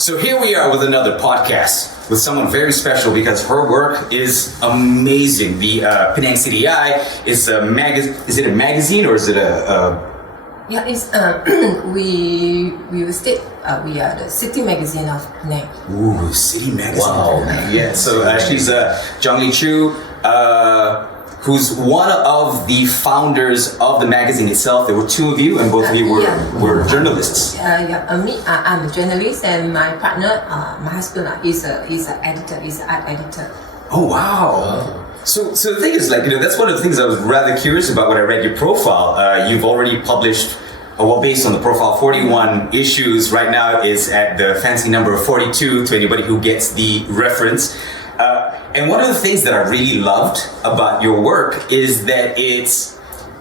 So here we are with another podcast with someone very special because her work is amazing. The Penang CityEye is a magazine. Is it a magazine or is it a? Yeah, it's we will state we are the City Magazine of Penang. Ooh, City Magazine. Wow. Yeah. So she's Chong Lee Choo, who's one of the founders of the magazine itself. There were two of you, and both of you were journalists. I'm a journalist, and my partner, my husband, he's an editor. He's an art editor. Oh wow. So the thing is, that's one of the things I was rather curious about when I read your profile. You've already published, based on the profile, 41 issues. Right now is at the fancy number of 42 to anybody who gets the reference. And one of the things that I really loved about your work is that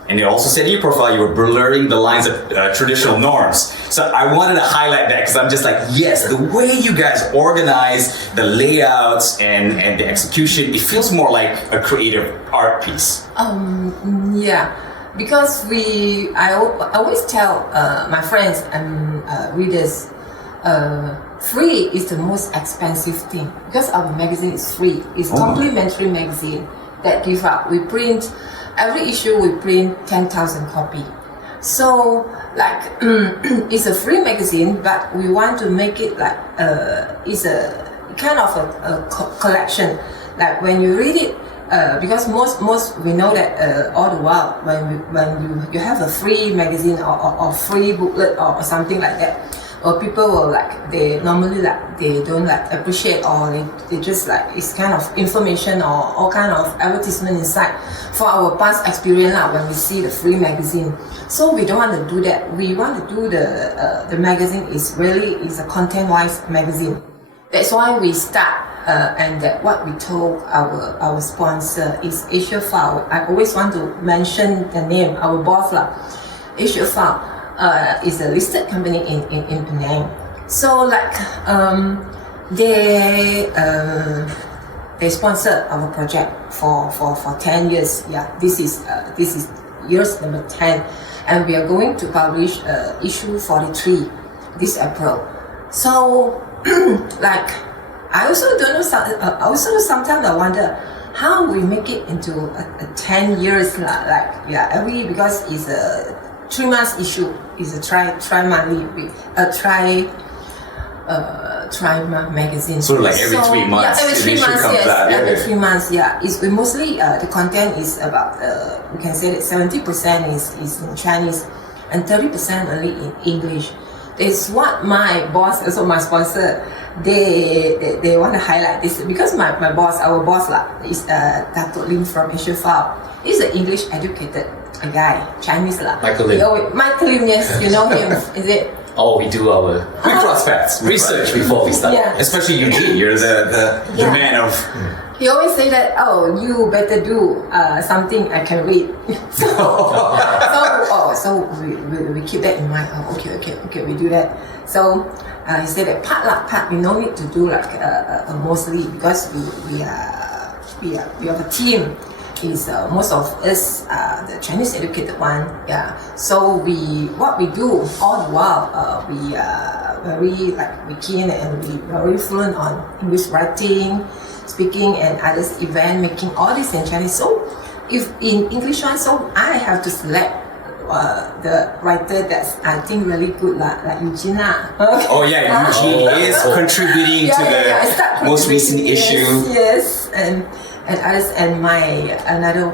and it also said in your profile, you were blurring the lines of traditional norms. So I wanted to highlight that because I'm just like, yes, the way you guys organize the layouts and the execution, it feels more like a creative art piece. Yeah, because I always tell my friends and readers, free is the most expensive thing because our magazine is free. It's complimentary magazine that give out. We print. Every issue we print 10,000 copy. So it's a free magazine, but we want to make it it's a kind of a collection. Like when you read it, because most we know that all the while when you have a free magazine or free booklet or something like that, or people will they normally they don't appreciate, or they just it's kind of information or all kind of advertisement inside. For our past experience when we see the free magazine, so we don't want to do that. We want to do the magazine is a content-wise magazine. That's why we start and that what we told our sponsor is Asia File. I always want to mention the name, our boss Asia File. Is a listed company in Penang. So they sponsor our project for 10 years. Yeah, this is years number 10, and we are going to publish issue 43 this April. So I also don't know. Also sometimes I wonder how we make it into a 10 years because it's a 3 months issue, is a tri-monthly, tri-month magazine. Sort of every 3 months. Yeah, every 3 months. Comes yes, out. every 3 months. Yeah, it's mostly the content is about. We can say that 70% is in Chinese, and 30% only in English. It's what my boss, also my sponsor, they want to highlight this because our boss is Dato Lim from Asia File. He's an English educated guy, Chinese Michael Lim. Michael Lim, yes, you know him, is it? Oh, we do our we cross paths. research before we start. Yeah. Especially Eugene, you're the man of. He always say that, you better do something I can read. So we keep that in mind. Okay, we do that. So he said that part we no need to do mostly because we have a team. Is most of us the Chinese educated one, yeah. So what we do all the while, we are very we keen and we very fluent on English writing, speaking, and others event making, all this in Chinese. So if in English one, so I have to select the writer that's I think really good like Eugene. Oh yeah, Eugene is contributing to the most recent issue. Yes, and others, and my another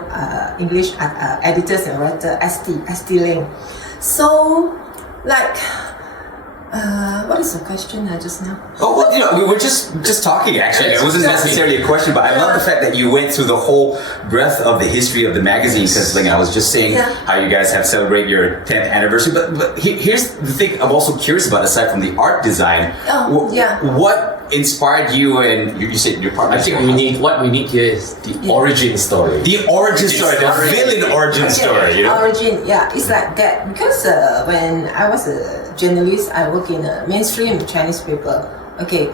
English editors and writer ST Ling. So what is the question just now? We were just talking actually. It wasn't necessarily a question, but I love the fact that you went through the whole breadth of the history of the magazine because I was just saying how you guys have celebrated your 10th anniversary. But here's the thing I'm also curious about aside from the art design. What inspired you and you said your partner? I think what we need here is the origin story. The origin story, the villain origin story. Origin, it's like that because when I was a journalist, I work in a mainstream Chinese paper. Okay,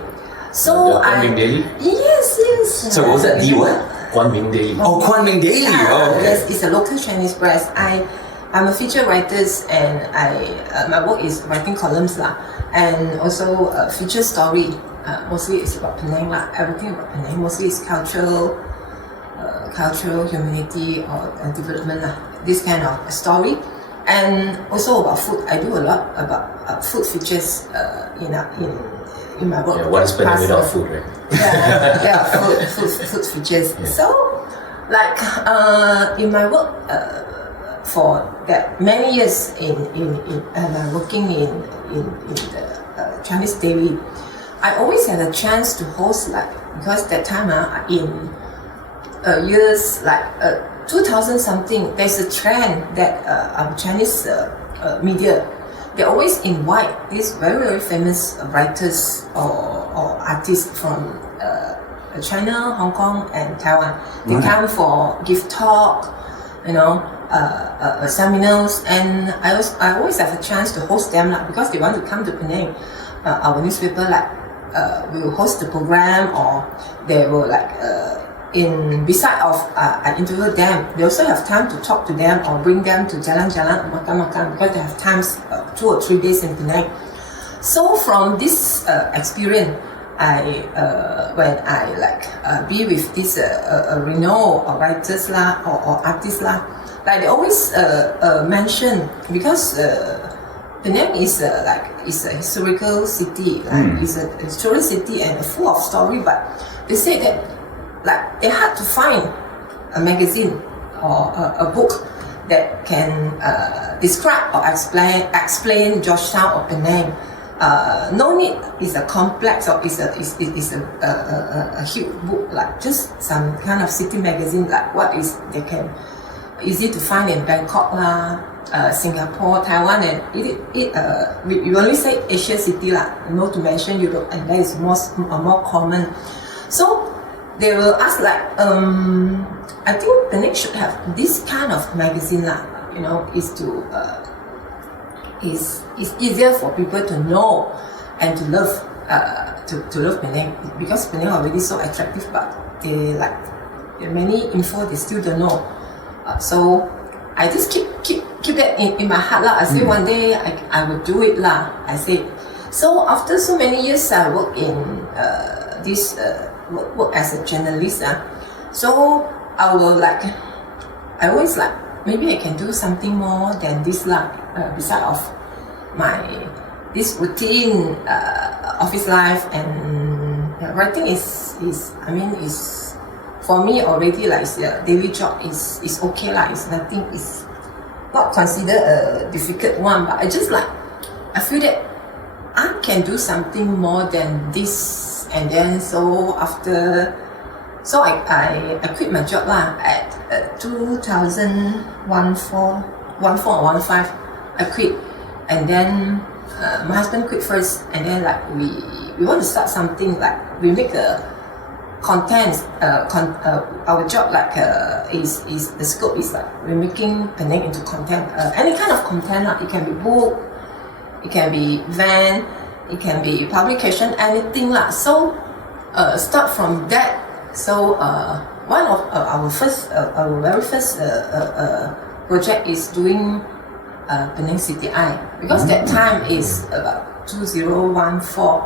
so Kunming Daily. Yes. So what was that? The what? Kunming Daily. Oh, Kunming Daily. Okay. Yes, it's a local Chinese press. I'm a feature writer and my work is writing columns and also feature story. Mostly it's about Penang lah. Everything about Penang. Mostly it's cultural, humanity or development lah. This kind of story, and also about food. I do a lot about food features in my work. Yeah, what is Penang without food, right? Food features. Yeah. So, like in my work, for that many years working in the Chinese daily, I always had a chance to host, like, because that time in years like 2000 something, there's a trend that Chinese media, they always invite these very, very famous writers or artists from China, Hong Kong and Taiwan. They come for give talk, seminars, and I always have a chance to host them because they want to come to Penang. Our newspaper will host the program, or they will beside of I interview them, they also have time to talk to them or bring them to jalan-jalan makan because they have times 2 or 3 days in Penang. So from this experience, when I be with these renowned writers or artists like they always mention, because Penang is a historical city, it's a historical city and full of story, but they say that it's hard to find a magazine or a book that can describe or explain Georgetown or Penang. No need is a complex or is a huge book, like just some kind of city magazine, like what is they can easy to find in Bangkok Singapore, Taiwan, and we only say Asia city no to mention Europe, and that is more common. So they will ask I think Penang should have this kind of magazine is easier for people to know and to love to love Penang, because Penang already so attractive, but they many info they still don't know. So I just keep that in my heart I say one day I will do it I say. So after so many years I work in this work as a journalist so I will I always maybe I can do something more than this beside of my this routine office life, and writing is for me already it's a daily job is okay it's nothing, is not considered a difficult one, but I just I feel that I can do something more than this, and then so after I quit my job at 2014 or 15. I quit, and then my husband quit first, and then we want to start something, we make the content. Our job is the scope is we're making Penang into content. Any kind of content it can be book, it can be van, it can be publication, anything So start from that. So one of our very first project is doing Penang CityEye, because that time is about 2014.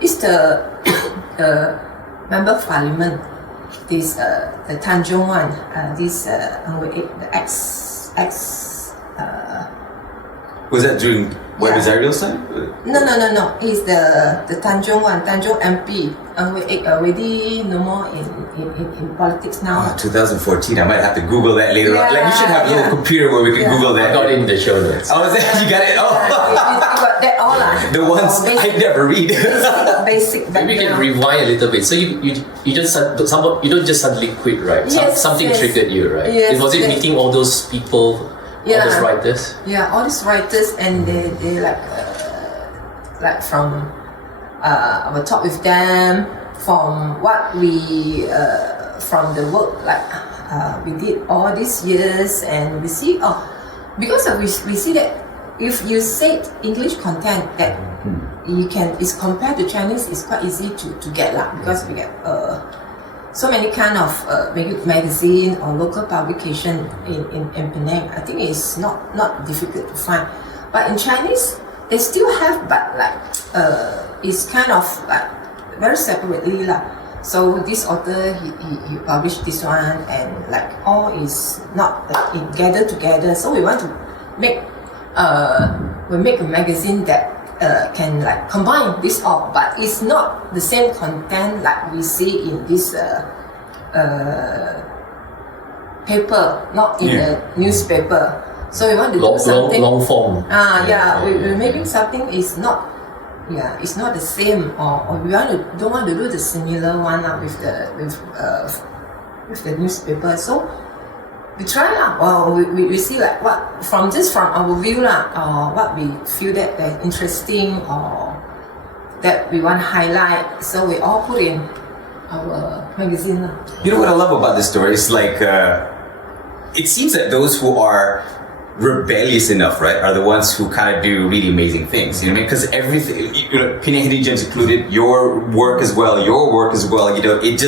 It's the member of parliament, this the Tanjung one, this the ex. Was that during Webisarial's time? No. He's the Tanjung one, Tanjung MP. Already no more in politics now. 2014. I might have to Google that later on. You should have a little computer where we can Google that. I got it in the show notes. Oh, is that, you got it? Oh, you got that all the ones I never read. Basic. Maybe we can rewind a little bit. So you don't just suddenly quit, right? Something triggered you, right? Yes, Was it meeting all those people? All those writers? Yeah, all these writers, and they from I will talk with them from what we from the work we did all these years, and we see because we see that if you said English content that you can is compared to Chinese, it's quite easy to get because we get so many kind of magazine or local publication in Penang. I think it's not difficult to find. But in Chinese, they still have, but like it's kind of like very separately lah. So this author he published this one, and like all is not like gathered together. So we want to make a magazine that can like combine this all, but it's not the same content like we see in this paper, not in the newspaper. So we want to do something long form. we're making something is not. Yeah, it's not the same, or we don't want to do the similar one with the newspaper. So we try lah. Well, we see like what from our view lah, or what we feel that interesting or that we want to highlight. So we all put in our magazine lah. You know what I love about this story is like it seems that those who are rebellious enough, right, are the ones who kind of do really amazing things. You know what I mean? Because everything, Penang Hidden Gems included, your work as well. You know, it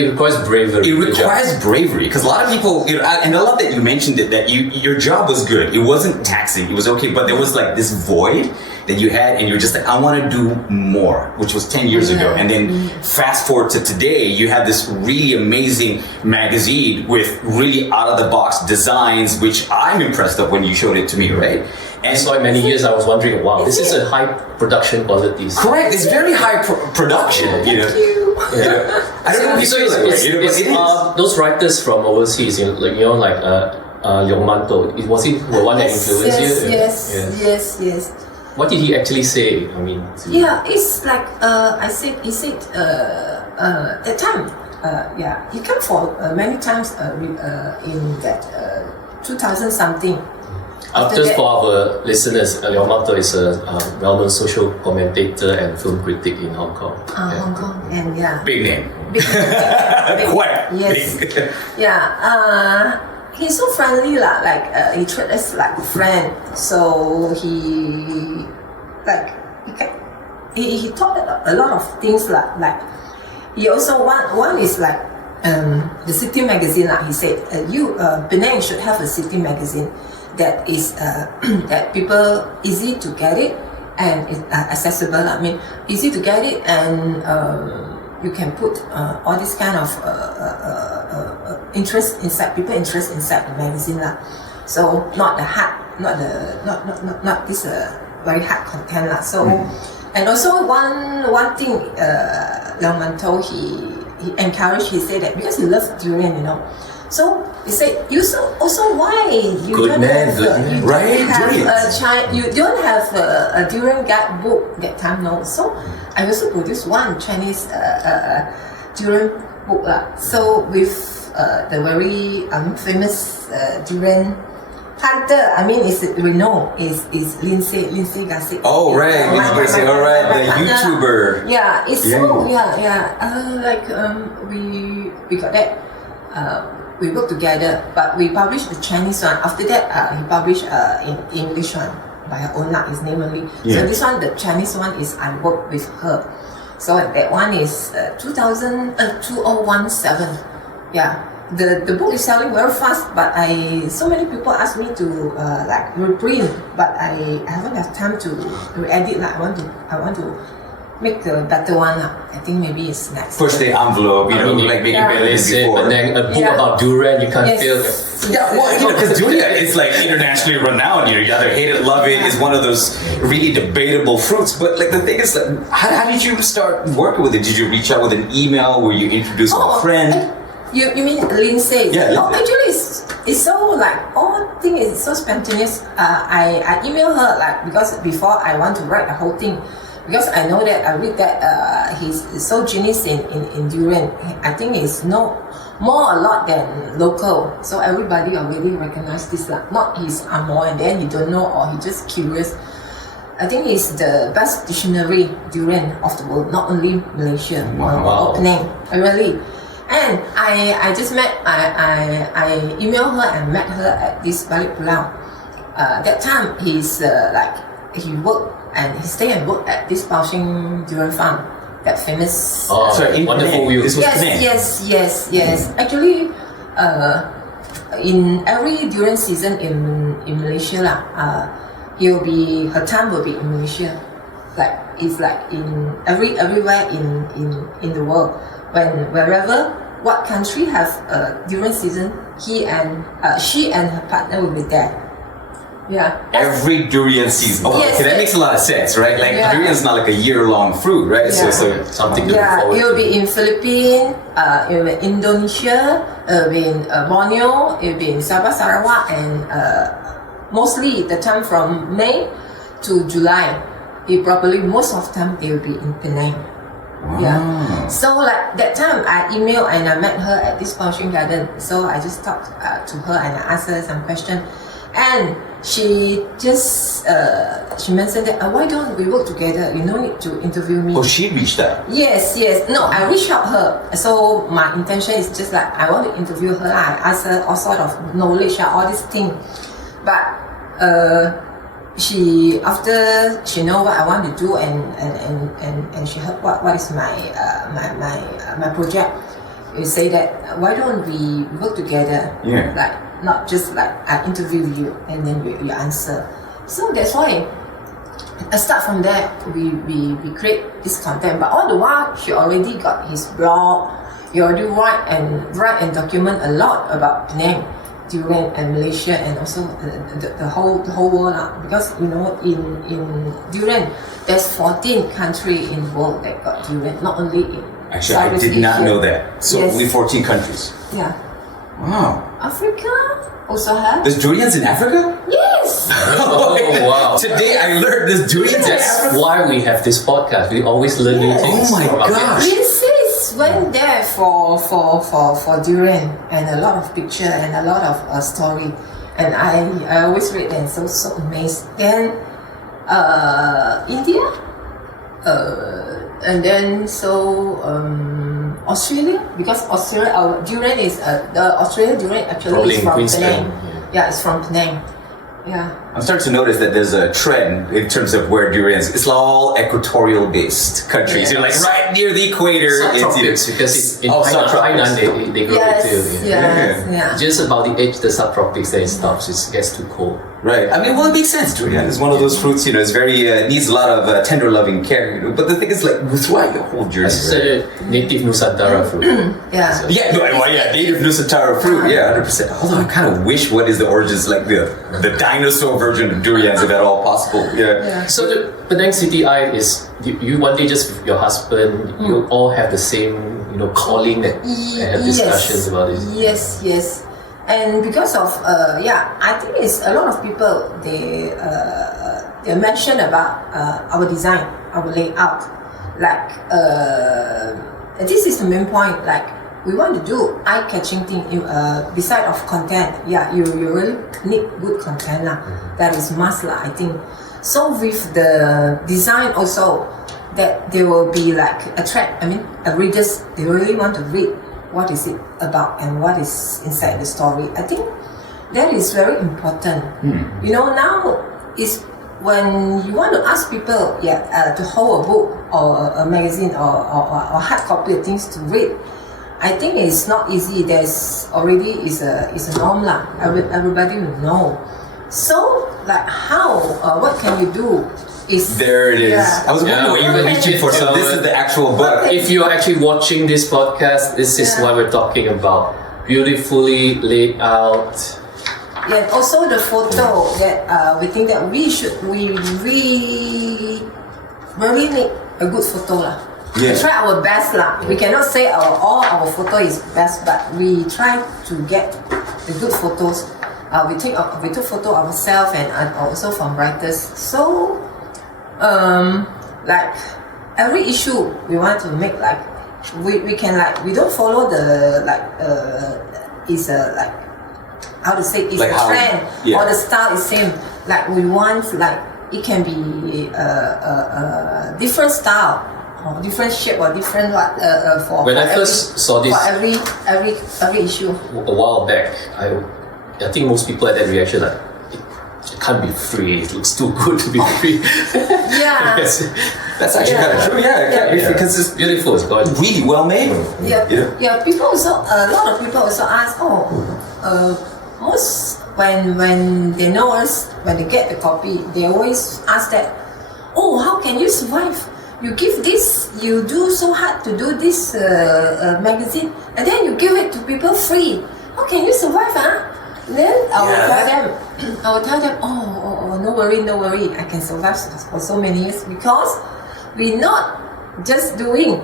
requires bravery. It requires bravery because a lot of people, you know, and I love that you mentioned it, that your job was good. It wasn't taxing. It was okay, but there was like this void that you had, and you're just like, I want to do more, which was 10 years ago. And then fast forward to today, you have this really amazing magazine with really out of the box designs, which I'm impressed of when you showed it to me, right? And so many years I was wondering, wow, this is a high production quality. Correct, it's very high production. You know? I don't know if you feel like it, but it is. Those writers from overseas, like Leong Manto, was he the one that influenced you? Yes. What did he actually say? I mean, it's like he said that time. He came for many times in that 2000 something. Just for our listeners, Leong Manto is a well-known social commentator and film critic in Hong Kong. Hong Kong, and big name. Big Quite yes. big. He's so friendly lah. Like he treats us like a friend. So he taught a lot of things lah. Like he also one is like the City magazine lah. He said Penang should have a City magazine that is that people easy to get it and it's accessible. I mean, easy to get it, and you can put all this kind of interest inside the magazine lah. So not the hard, not this very hard content lah. So and also one thing Leong Manto he encouraged. He said that because he loves durian, you know. So he said, why you don't have a durian guidebook that time? No. So I also produced one Chinese durian book lah. So with the very famous durian hunter, I mean, is renowned is Lindsay Gassick. Oh right, Lindsay Gassick. All right, the YouTuber. Yeah, it's we got that. We work together, but we published the Chinese one. After that, he published in English one by her own luck. His name only. So this one, the Chinese one, is I work with her. So that one is 2017. Yeah, the book is selling very fast, but so many people ask me to like reprint, but I haven't have time to edit. Like I want to make the better one. I think maybe it's next. Push the envelope, like make it better than before. And then a book about durian, you can't feel it. Yeah, well, because durian is like internationally renowned. You either hate it, love it. It's one of those really debatable fruits. But like the thing is, like, how did you start working with it? Did you reach out with an email? Were you introduced to a friend? You mean Lindsay? Yeah. Actually, it's so like all thing is so spontaneous. I email her like because before I want to write the whole thing. Because I know that I read that he's so genius in durian. I think he's more a lot than local. So everybody already recognize this lah. Not he's Amoy and then you don't know or he just curious. I think he's the best dictionary durian of the world, not only Malaysia or Penang. Really. And I just met I emailed her and met her at this Balik Pulau. That time he's he worked. And he stayed and worked at this Baoxing durian farm, that famous. Wonderful view. This was yes. Actually, in every durian season in Malaysia her time will be in Malaysia. Like it's like in everywhere in the world. Wherever what country have durian season, she and her partner will be there. Yeah. Every durian season. Oh, Yes, okay, that yes. makes a lot of sense, right? Like Yeah. durian's not like a year-long fruit, right? Yeah. So something to look Yeah, forward it will to. be in Philippines, it will be Indonesia, it will be in Borneo, it will be in Sabah, Sarawak, and mostly the time from May to July. Most of the time they will be in Penang. Yeah. So like that time I emailed and I met her at this Potion Garden. So I just talked to her and I asked her some questions. And she just she mentioned that why don't we work together? You no need to interview me. Oh, she reached out. Yes. No, I reached out her. So my intention is just like I want to interview her. I ask her all sort of knowledge, all these things. But she after she know what I want to do and she heard what is my project. You say that why don't we work together? Yeah. Like not just like I interview you and then you answer. So that's why I start from there. We create this content. But all the while she already got his blog. He already write and document a lot about Penang, durian and Malaysia and also the whole world because you know in durian there's 14 countries in the world that got durian, not only in Actually, I Southeast did not Asia. know that. So Yes. only 14 countries. Yeah. Wow. Africa also have. There's durians in Africa? Yes. Oh, wow. Today I learned there's durians in That's Africa. why we have this podcast. We always learn new Yes. things. Oh my from our gosh. guests. This went there for durian and a lot of picture and a lot of story, and I always read and so amazed. Then India, and then Australia, because Australia our durian is the Australian durian actually Probably is in from Queensland, Penang. Yeah, it's from Penang. Yeah. I'm starting to notice that there's a trend in terms of where durians. It's all equatorial based countries. Yeah. You're like right near the equator. Subtropics, because in subtropics. Hainan they grow Yes. it too. Yes. Yeah. Just about the edge of the subtropics, then it stops. It gets too cold. Right. I mean, well, it makes sense. Durian is one of those fruits. It's very needs a lot of tender, loving care. But the thing is, like, throughout your whole journey. It's a native Nusantara fruit. Yeah. Yeah, no, well, yeah, native Nusantara fruit, yeah, 100%. Although I kind of wish what is the origins, like the dinosaur version of durians, if at all possible. Yeah. So the Penang CityEye is you one day just with your husband, you all have the same calling and have discussions about it. Yes. And because of I think it's a lot of people they mention about our design, our layout. Like this is the main point. Like we want to do eye-catching thing. Beside of content, you really need good content lah. That is must lah, I think. So with the design also, that they will be like attract. I mean, readers they really want to read. What is it about and what is inside the story? I think that is very important. Now is when you want to ask people to hold a book or a magazine or hard copy of things to read. I think it's not easy. There's already is a norm lah. Everybody will know. So like how what can you do? There it is. Yeah. I was wondering what you were reaching for. So this is the actual book. If you're actually watching this podcast, this is what we're talking about. Beautifully laid out. Yeah, also the photo that we think that we really need a good photo lah. Yeah. We try our best lah. We cannot say all our photo is best, but we try to get the good photos. We took photo ourselves and also from writers. So like every issue we want to make like we can like we don't follow the like like how to say it's like a trend yeah. or the style is same. Like we want like it can be different style or different shape or different for When I every, first saw this for every issue. a while back, I think most people had that reaction like it can't be free. It looks too good to be free. Yeah. Yes. That's actually kind of true. Yeah, it can't be because it's Beautiful. It's gorgeous. really well made. Yeah. People also a lot of people also ask, most when they know us, when they get the copy, they always ask that, oh, how can you survive? You give this, you do so hard to do this magazine, and then you give it to people free. How can you survive, huh? Then I will tell them, oh, no worry, I can survive for so many years because we're not just doing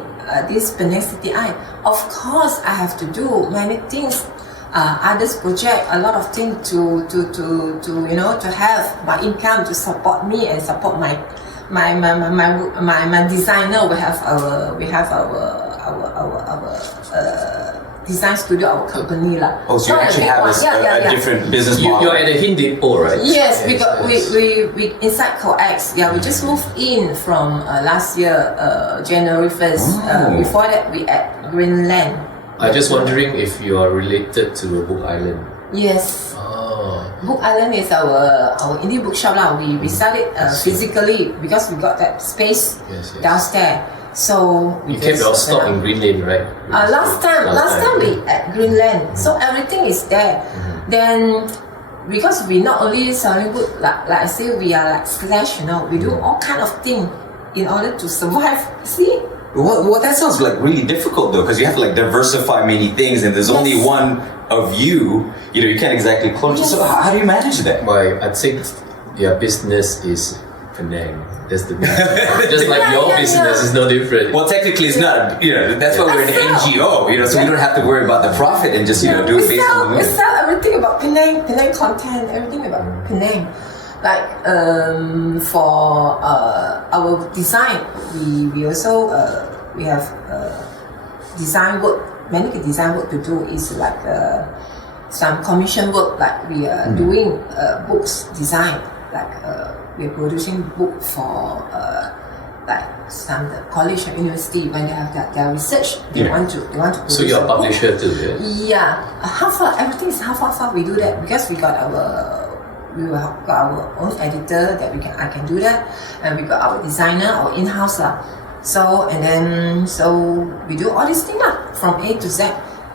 this Penang CityEye. Of course, I have to do many things. Others project a lot of things to to have my income to support me and support my designer. We have our design studio, our company lah. Oh, so you actually have a different business model. You're at the Hindi Depot, right? Yes, because we inside CoX. Yeah, we just moved in from last year, January 1st. Before that, we at Greenland. I'm just wondering if you are related to Book Island. Yes. Oh. Book Island is our indie bookshop lah. We sell it physically because we got that space downstairs. So you kept your stock in Greenland, right? Last time we at Greenland, so everything is there. Then because we not only selling book, like I say, we are like slash, we do all kind of thing in order to survive. See? Well, that sounds like really difficult though, because you have to like diversify many things, and there's only one of you. You can't exactly close. So how do you manage that? Well, I think your business is Penang. That's the just like your business is no different. Well, technically, it's not. That's why we're an NGO. So we don't have to worry about the profit and just do it based on the we sell everything about Penang content, everything about Penang. Like for our design, we also we have design work. Many design work to do is like some commission work. Like we are doing books design. Like we are producing book for like some college or university when they have their research. They want to produce. So you're a publisher too, yeah? Yeah, everything is half. We do that because we got our own editor that I can do that, and we got our designer, our in-house lah. So we do all these things lah from A to Z.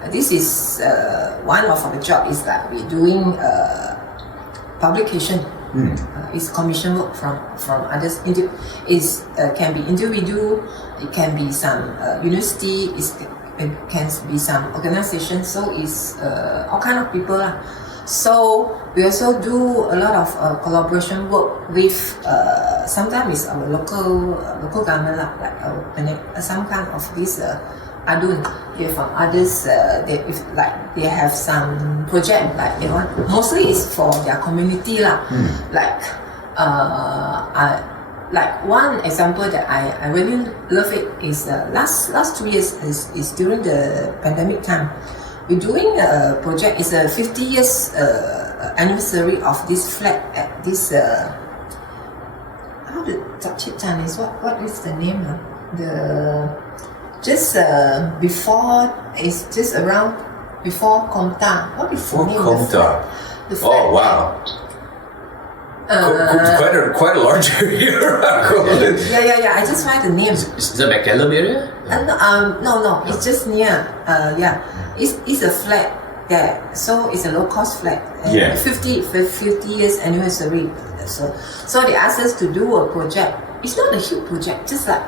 This is one of our job is that we're doing publication. It's commission work from others. Can be individual, it can be some university, it can be some organization. So it's all kind of people lah. So we also do a lot of collaboration work with sometimes it's our local government lah, like some kind of this adun. From others, they have some project like they want. Mostly is for their community lah. Like like one example that I really love it is last 2 years is during the pandemic time. We're doing a project. It's a 50 years anniversary of this flat at this. How the Chapchichan is what is the name? Just before, it's just around before Komta. What is the name? Komta. Oh wow. Quite a large area. Yeah. I just find the name. Is that McCallum area? No. It's just near. It's a flat there. So it's a low cost flat. And 50 years anniversary. So they asked us to do a project. It's not a huge project. Just like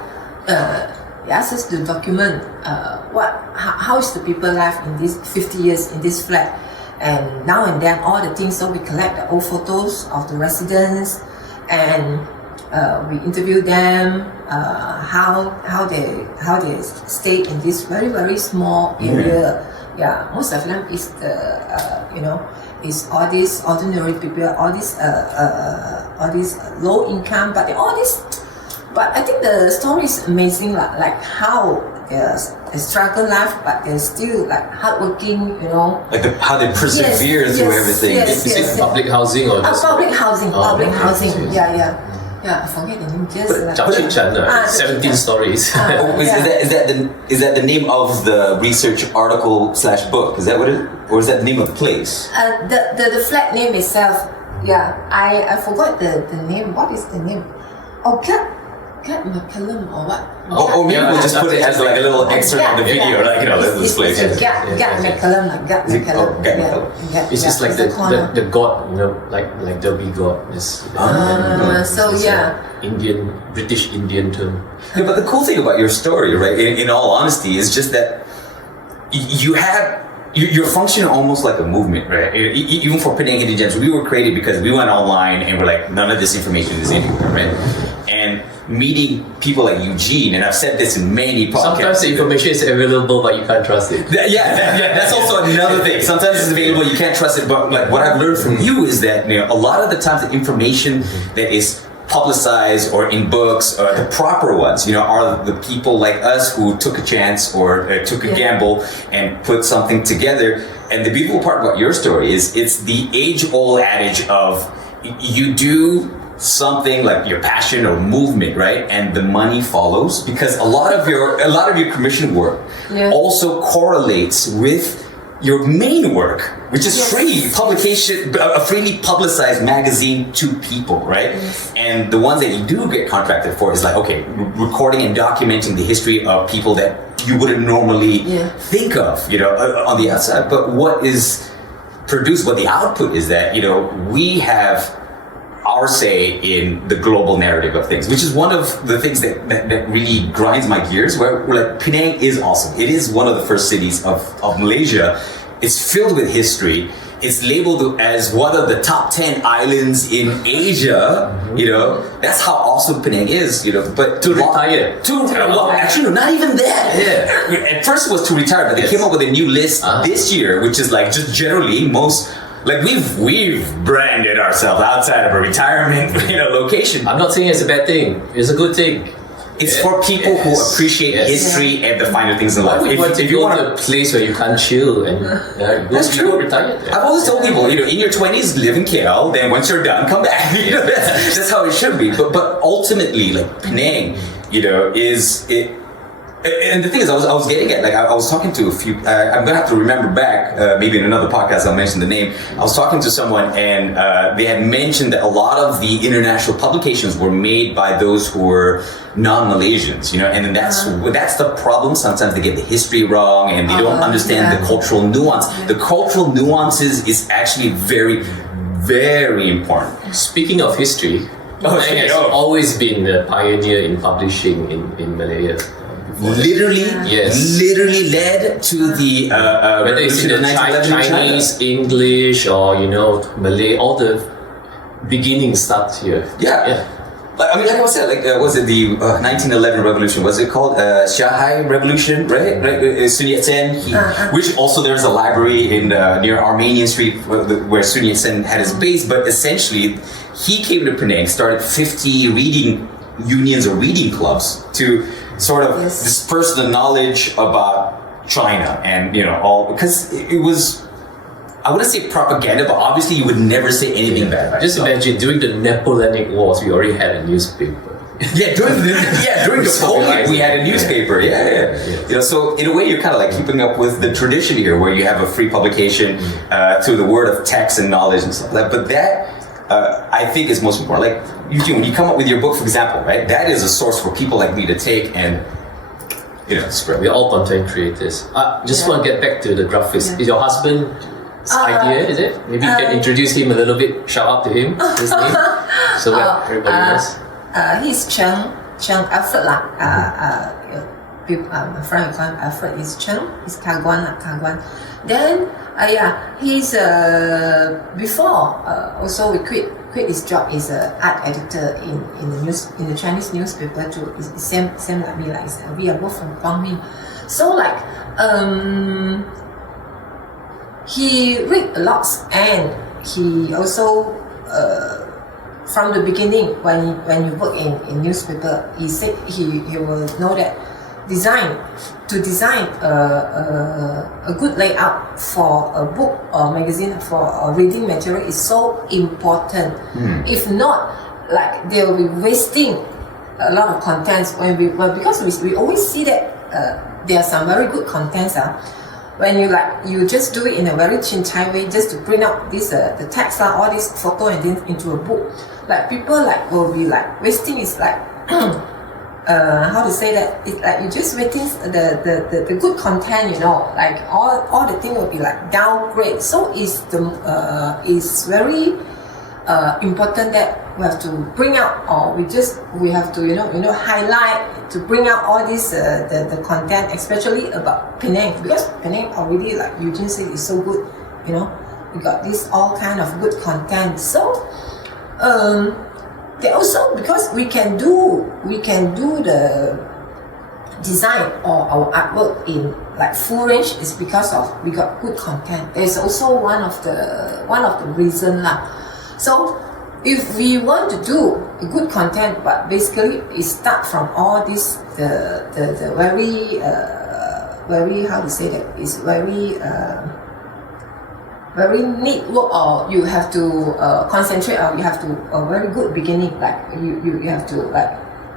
they asked us to document how is the people life in this 50 years in this flat. And now and then all the things, so we collect the old photos of the residents and we interview them how they stay in this very, very small area. Yeah, most of them is is all these ordinary people, all these low income, but I think the story is amazing, like how they struggle life, but they're still like hardworking, Like how they persevere through everything. Is it public housing or just public housing? Yeah. I forget the name. Just Chapchichan, 17 stories. Is that the name of the research article / book? Is that what it? Or is that the name of the place? The flat name itself. Yeah, I forgot the name. What is the name? Gat McCallum or what? Or maybe we'll just put it as like a little excerpt of the video, like, this place. It's Gat McCallum, like Gat McCallum. Gat McCallum. It's just like the god, like the big god. British Indian term. Yeah, but the cool thing about your story, right, in all honesty, is just that you're functioning almost like a movement, right? Even for Penang Hidden Gems, we were created because we went online and we're like, none of this information is anywhere, right? And meeting people like Eugene, and I've said this in many podcasts. Sometimes the information is available, but you can't trust it. That's also another thing. Sometimes it's available, you can't trust it. But like what I've learned from you is that a lot of the times the information that is publicized or in books, the proper ones, are the people like us who took a chance or took a gamble and put something together. And the beautiful part about your story is it's the age-old adage of you do something like your passion or movement, right? And the money follows, because a lot of your commission work also correlates with your main work, which is free publication, a freely publicized magazine to people, right? Yes. And the ones that you do get contracted for is like, okay, recording and documenting the history of people that you wouldn't normally think of, on the outside. But what is produced, what the output is that, we have our say in the global narrative of things, which is one of the things that really grinds my gears, where we're like, Penang is awesome. It is one of the first cities of Malaysia. It's filled with history. It's labeled as one of the top 10 islands in Asia. That's how awesome Penang is. But to retire. Actually, no, not even that. Yeah. At first it was to retire, but they came up with a new list this year, which is like just generally most. Like we've branded ourselves outside of a retirement location. I'm not saying it's a bad thing. It's a good thing. It's for people who appreciate history and the finer things in life. If you want a place where you can't chill and that's true. Go retire. I've always told people, in your 20s, live in KL. Then once you're done, come back. That's how it should be. But ultimately, like Penang, is it. And the thing is, I was getting at, like, I was talking to a few, I'm going to have to remember back, maybe in another podcast I'll mention the name. I was talking to someone and they had mentioned that a lot of the international publications were made by those who were non-Malaysians, and then that's the problem. Sometimes they get the history wrong and they don't understand the cultural nuance. The cultural nuances is actually very, very important. Speaking of history, Penang has always been a pioneer in publishing in Malaya. Literally led to the whether it's in the Chinese, English, or Malay, all the beginnings start here. Like I said, was it the 1911 revolution? Was it called Shanghai Revolution? Right. Sun Yat-sen, which also there's a library in near Armenian Street where Sun Yat-sen had his base. But essentially, he came to Penang, started 50 reading unions or reading clubs to sort of disperse the knowledge about China and all, because it was, I wouldn't say propaganda, but obviously you would never say anything bad about it. Just imagine during the Napoleonic Wars, we already had a newspaper. During the Napoleonic we had a newspaper. So in a way you're kind of like keeping up with the tradition here, where you have a free publication to the word of text and knowledge and stuff like that. But that I think is most important. Like Eugene, when you come up with your book, for example, right? That is a source for people like me to take and spread. We're all content creators. Just want to get back to the graphics. Is your husband's idea? Is it? Maybe you can introduce him a little bit. Shout out to him. His name, so that everybody knows. He's Chong Alfred lah. My friend call him Alfred. He's Chong. He's Kagwan. Then he's before also we quit his job as an art editor in the Chinese newspaper too. It's same like me, like we are both from Guangming. So like he read a lot, and he also from the beginning when you work in newspaper, he said he will know that design a good layout for a book or magazine for a reading material is so important. If not, like they will be wasting a lot of contents because we always see that there are some very good contents when you just do it in a very chinchai way, just to print out this the text all this photo and then into a book. Like people will be like wasting is like how to say that, it's like you just waiting the good content, you know, like all the thing will be like downgrade. So it's very important that we have to bring out, or we have to highlight to bring out all this the content, especially about Penang, because Penang already, like Eugene said, is so good, you know, we got this all kind of good content. So they also, because we can do the design or our artwork in like full range, is because of we got good content. There's also one of the reason lah. So if we want to do a good content, but basically it start from all this the very how to say that, is very neat work, or you have to concentrate, or you have to a very good beginning, like you have to, like,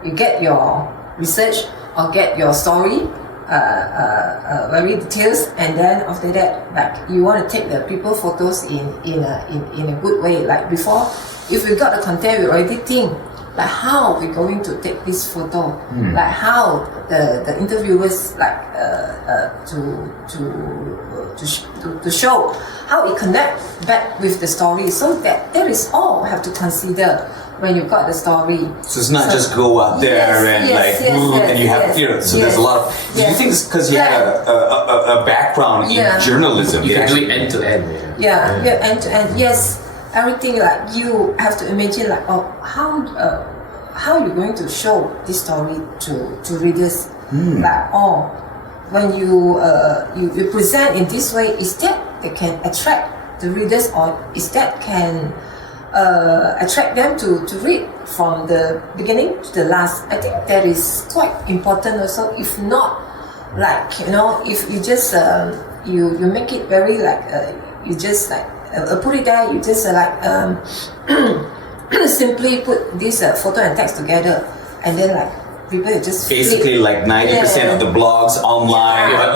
you get your research or get your story very details, and then after that, like, you want to take the people photos in a good way. Like before, if we got the content, we already think like how we're going to take this photo, like how the interviewers, like to show how it connect back with the story. So that is all we have to consider when you got the story. So it's not just go out there and you have, you know, so there's a lot of, do you think it's because you had a background in journalism? You can do it end to end. End to end, yes. Everything, like, you have to imagine, like, how you're going to show this story to readers, like, when you present in this way, is that they can attract the readers, or is that can attract them to read from the beginning to the last? I think that is quite important also. If not, like, you know, if you just you make it very, like, you just, like, put it there, you just simply put this photo and text together, and then, like, people just basically like 90% of the blogs online, like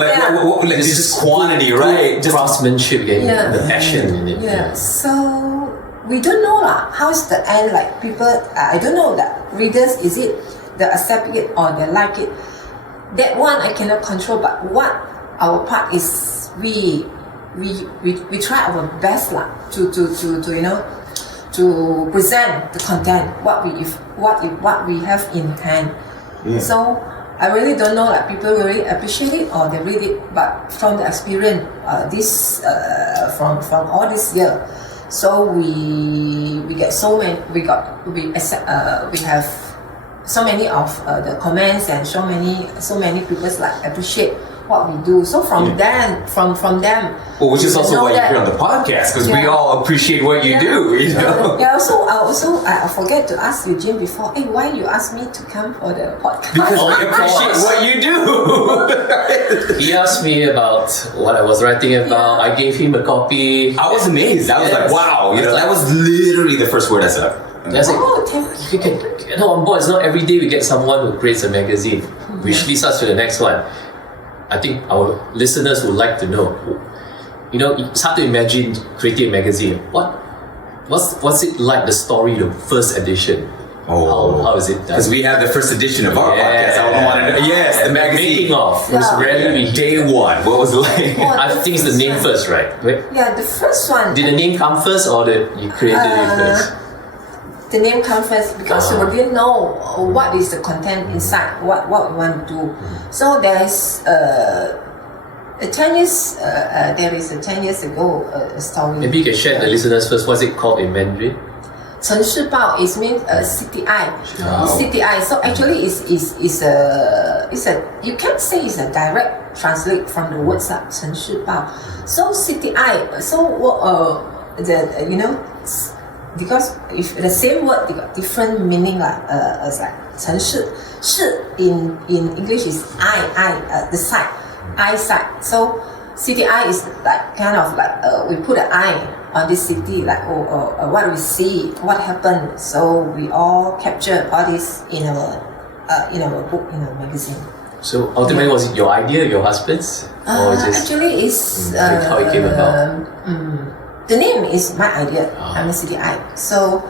this is quantity, right? Just craftsmanship, the passion in it. So we don't know how's the end, like, people, I don't know that readers, is it they accept it or they like it, that one I cannot control. But what our part is, we try our best to you know, to present the content, what we have in hand. So I really don't know, like, people really appreciate it or they read it, but from the experience, from all this year, so we get so many, we have so many of the comments, and so many people, like, appreciate what we do. So from them, well, which is also why you're here on the podcast, because we all appreciate what you do, you know. I forget to ask Eugene before, hey, why you asked me to come for the podcast? Because we appreciate what you do. He asked me about what I was writing about. I gave him a copy. I was amazed. I was like, wow, you know, that was literally the first word I said. That's thank you can get on board. It's not every day we get someone who creates a magazine, which leads us to the next one. I think our listeners would like to know, you know, it's hard to imagine creating a magazine. What's it like, the story, the first edition? How is it done? Because we have the first edition of our podcast. I want to know. Yes, the magazine. Making of. It was rarely day one. What was it like? I think it's the name first, right? Yeah, the first one. Did the name come first, or you created it first? The name comes first, because we didn't know what is the content inside, what we want to do. So there's a 10 years. There is a 10 years ago a story. Maybe you can share the listeners first. What's it called in Mandarin? 城市报 is means CityEye. CityEye. So actually, is a you can't say it's a direct translate from the words 城市报. So CityEye. So you know. Because if the same word, they got different meaning, as like 城市, 市 in English is the side, eyesight. So CityEye is like kind of like we put an eye on this city, like what we see, what happened. So we all capture all this in our book, in our magazine. So ultimately, was it your idea, your husband's, or just actually it's how it came about? The name is my idea. I'm a CityEye. So,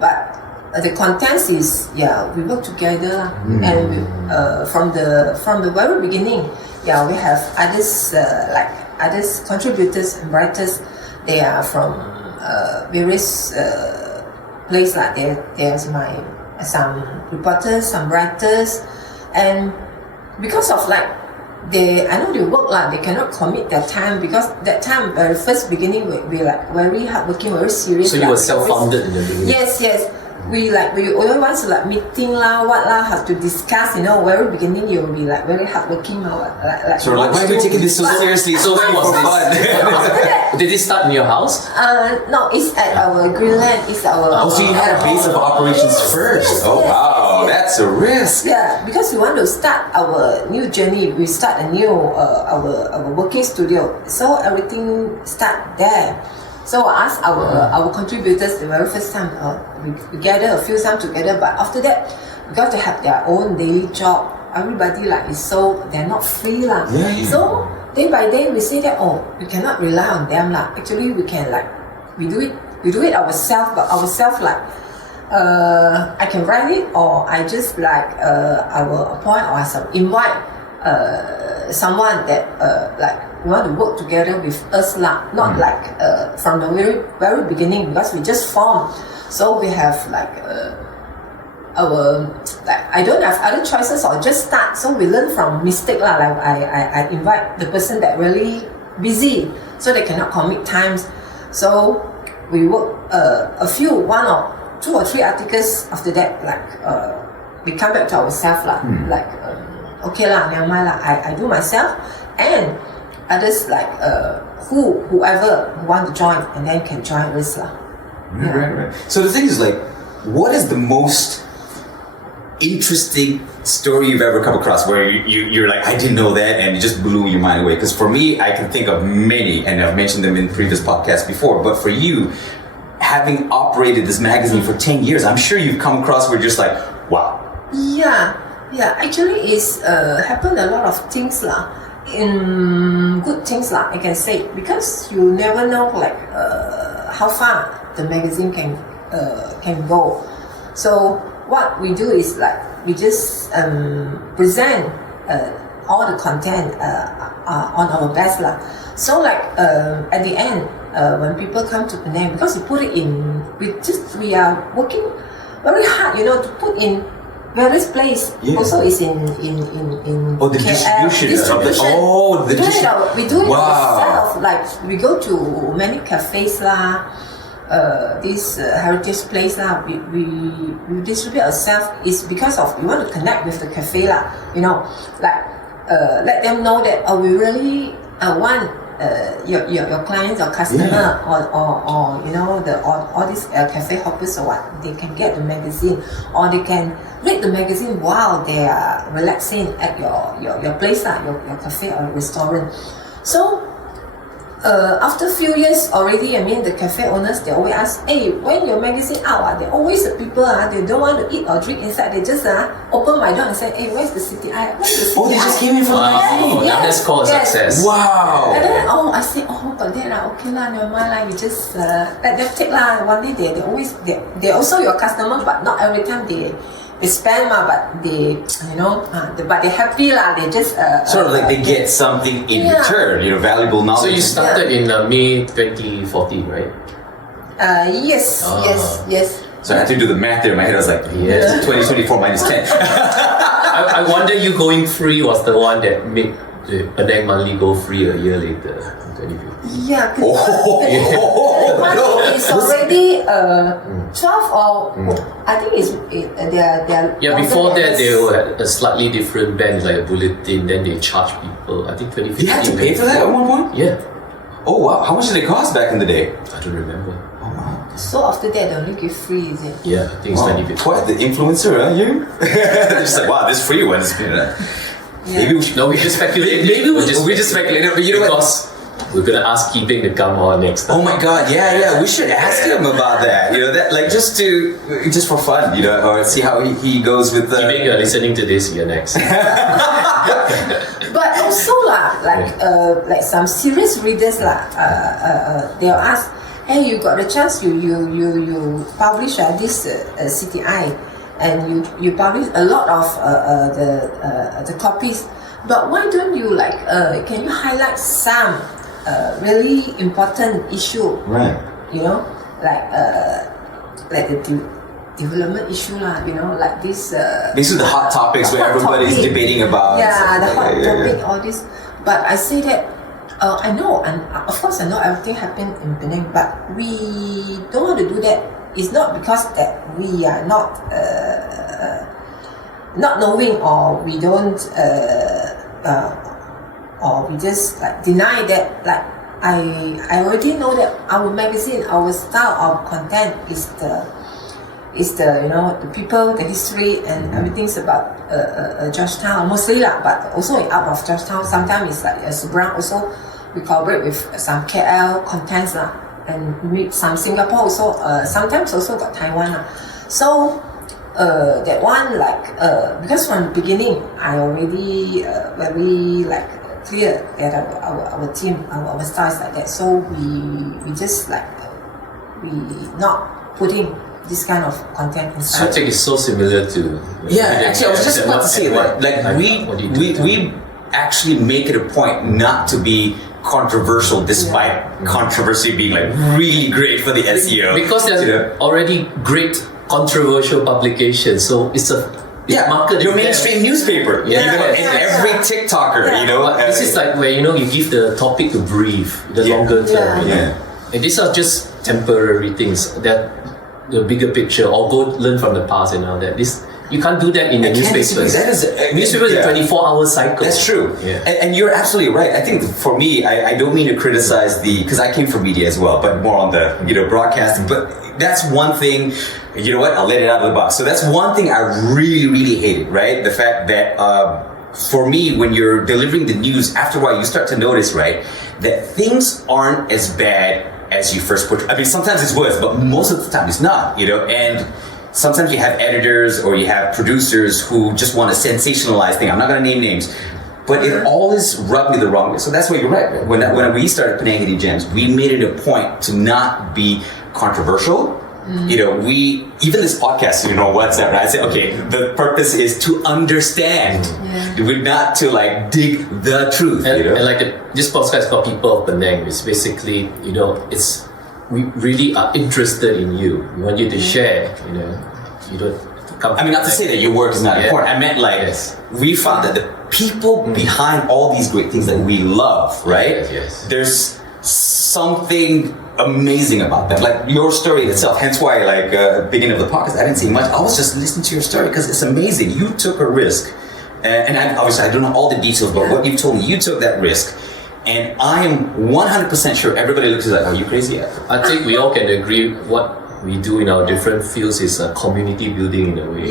but the contents is we work together lah. And we, from the very beginning, we have others like others contributors and writers. They are from various places like there's some reporters, some writers, and because of like I know they work like they cannot commit their time because that time very first beginning we like very hardworking, very serious. So you were self-founded in the beginning. Yes. We only want to like meeting lah, what lah, have to discuss. Very beginning you will be like very hardworking lah. Like So like, why are we taking this so seriously? So when was for fun. this? Did it start in your house? No, it's at our Greenland. It's our. Oh, so you had a base of operations first. Oh wow, that's a risk. Yeah, because we want to start our new journey. We start a new our working studio. So everything start there. So I asked our contributors the very first time, we gather a few times together, but after that, we got to have their own daily job. Everybody like is so they're not free lah. Yeah. So day by day we say that we cannot rely on them lah. Actually we can like we do it ourselves, but ourselves like I can write it or I just like I will appoint or invite someone that like we want to work together with us lah, not like from the very beginning because we just formed. So we have like our like I don't have other choices or just start. So we learn from mistake lah. Like I invite the person that really busy, so they cannot commit times. So we work one or two or three articles. After that, like we come back to ourselves lah. Like okay lah, never mind lah. I do myself and others like whoever who want to join and then can join us lah. Right. So the thing is like, what is the most interesting story you've ever come across where you're like, I didn't know that and it just blew your mind away? Because for me, I can think of many and I've mentioned them in previous podcasts before, but for you, having operated this magazine for 10 years, I'm sure you've come across where you're just like, wow. Yeah. Actually, it's happened a lot of things lah. In good things lah, I can say, because you never know like how far the magazine can go. So what we do is like we just present all the content on our best lah. So like at the end when people come to Penang, because we put it in, we are working very hard, to put in various places. Yeah. Also, is in the KL, distribution. We do it ourselves. Like we go to many cafes lah, this heritage place lah. We distribute ourselves. Is because of we want to connect with the cafe lah. Like let them know that we really want your clients or customer or all these cafe hoppers or what, they can get the magazine or they can read the magazine while they are relaxing at your place lah, your cafe or restaurant. So after a few years already, the cafe owners, they always ask, hey, when your magazine out, they always the people they don't want to eat or drink inside, they just open my door and say, hey, where's the CityEye? Oh, they just came in from the magazine. Now that's called success. Wow. And then I say, but then okay lah, never mind lah, you just let them take lah. One day they also your customer, but not every time they spend but they but they're happy lah. They just sort of like they get something in return, valuable knowledge. So you started in May 2014, right? Yes. So I had to do the math there in my head. I was like, Yes. 2024 minus 10. I wonder you going free was the one that made the Penang Monthly go free a year later, 2015. Yeah, the money is already 12 or I think they are. Yeah, before that they were a slightly different band, like a bulletin. Then they charge people. I think 2015. You had to pay for that at one point? Yeah. Oh wow! How much did it cost back in the day? I don't remember. Oh wow! So after that, they only give free, is it? Yeah, I think it's 2015. Quite the influencer, huh? You? They're just like, wow, this free one is maybe we should. No, we just speculated. Maybe we just speculated, but you know what? Because we're gonna ask Keeping to come on next time. Oh my god, yeah, we should ask him about that. That like just for fun, or see how he goes with the. Keeping, you're listening to this, you're next. But also like some serious readers they'll ask, hey, you got a chance, you publish this CityEye, and you publish a lot of the copies. But why don't you can you highlight some really important issue? Right. You know, like the development issue lah. You know, like this. These are the hot topics where hot everybody's topic. debating about. Yeah, the hot yeah. topic, all this. But I say that I know, and of course I know everything happened in Penang, but we don't want to do that. It's not because that we are not knowing, or we don't or we just deny that. I already know that our magazine, our style of content is the the people, the history, and everything's about Georgetown mostly lah, but also out of Georgetown. Sometimes it's like Seberang also. We collaborate with some KL contents lah, and meet some Singapore also. Sometimes also got Taiwan lah. So that one because from the beginning I already very clear that our team, our style is like that. So we just we not putting this kind of content inside. So I think it's so similar to Actually, I was just about to say that. We actually make it a point not to be controversial, despite controversy being really great for the SEO. Because there's already great controversial publications, so it's a market. Your mainstream newspaper, and every TikToker, This is where you give the topic to breathe, the longer term. And these are just temporary things that the bigger picture, or go learn from the past and all that. You can't do that in the newspapers. Newspapers is a 24-hour cycle. That's true. And you're absolutely right. I think for me, I don't mean to criticize because I came from media as well, but more on the broadcasting. But that's one thing. You know what? I'll let it out of the box. So that's one thing I really, really hated. Right, the fact that for me, when you're delivering the news, after a while, you start to notice, right, that things aren't as bad as you first portray. I mean, sometimes it's worse, but most of the time it's not. And sometimes you have editors or you have producers who just want to sensationalize things. I'm not going to name names, but it always rubbed me the wrong way. So that's why you're right. When we started Penang Hidden Gems, we made it a point to not be controversial. We even this podcast, what's that? Right? I say, okay, the purpose is to understand, not to dig the truth. And this podcast is called People of Penang. It's basically, we really are interested in you. We want you to share. You don't come. I mean, not to say that your work is not important. I meant we found that the people behind all these great things that we love, right? Yes. There's something amazing about that, your story itself. Hence why, beginning of the podcast, I didn't say much. I was just listening to your story because it's amazing. You took a risk, and obviously I don't know all the details, but what you told me, you took that risk, and I am 100% sure everybody looks at are you crazy? I think we all can agree what we do in our different fields is community building in a way.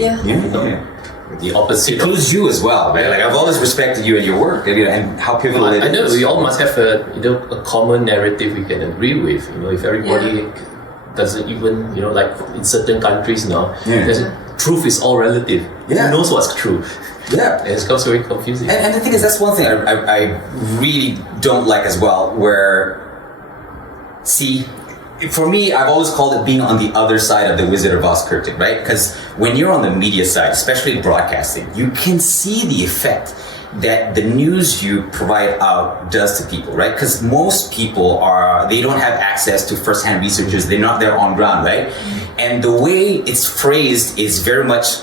The opposite. It includes you as well, right? I've always respected you and your work, and how pivotal it is. I know we all must have a common narrative we can agree with. If everybody doesn't even in certain countries now, truth is all relative. Who knows what's true? And it becomes very confusing. And the thing is, that's one thing I really don't like as well. For me, I've always called it being on the other side of the Wizard of Oz curtain, right? Because when you're on the media side, especially broadcasting, you can see the effect that the news you provide out does to people, right? Because most people they don't have access to first-hand researchers. They're not there on ground, right? And the way it's phrased is very much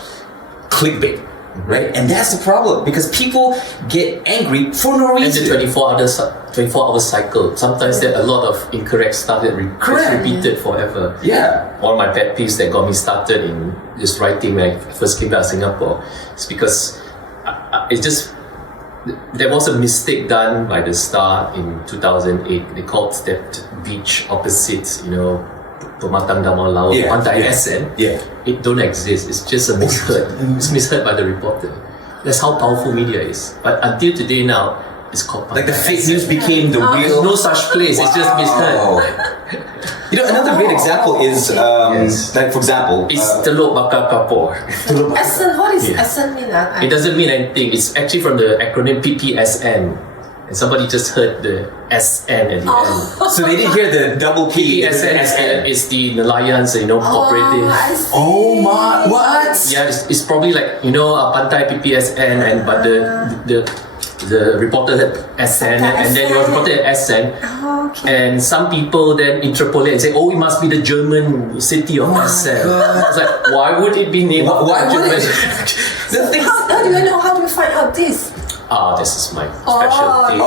clickbait. Right, and that's the problem because people get angry for no reason. And the 24-hour cycle. Sometimes there's a lot of incorrect stuff that is repeated forever. One of my pet peeves that got me started in this writing when I first came back to Singapore is because there was a mistake done by the Star in 2008. They called that beach opposite, Pematang Damai Laut, Pantai SN. It don't exist. It's just a misheard. It's misheard by the reporter. That's how powerful media is. But until today now, it's called Pantai the fake news became the real. There's no such place. It's just misheard. Another great example is, for example, it's Teluk Bakar Kapur. SN, what is SN mean? It doesn't mean anything. It's actually from the acronym PPSN. and somebody just heard the SN at the end. So they didn't hear the double P. PSN is the Nelayan's, cooperative. I see. Oh my, what? Yeah, it's probably like Pantai PPSN, but the reporter had SN, and then your reporter had SN. Okay. And some people then interpolate and say, "Oh, it must be the German city of SN." I was like, "Why would it be named?" Why would German? it? The thing How do you know? How do you find out this? This is my specialty. I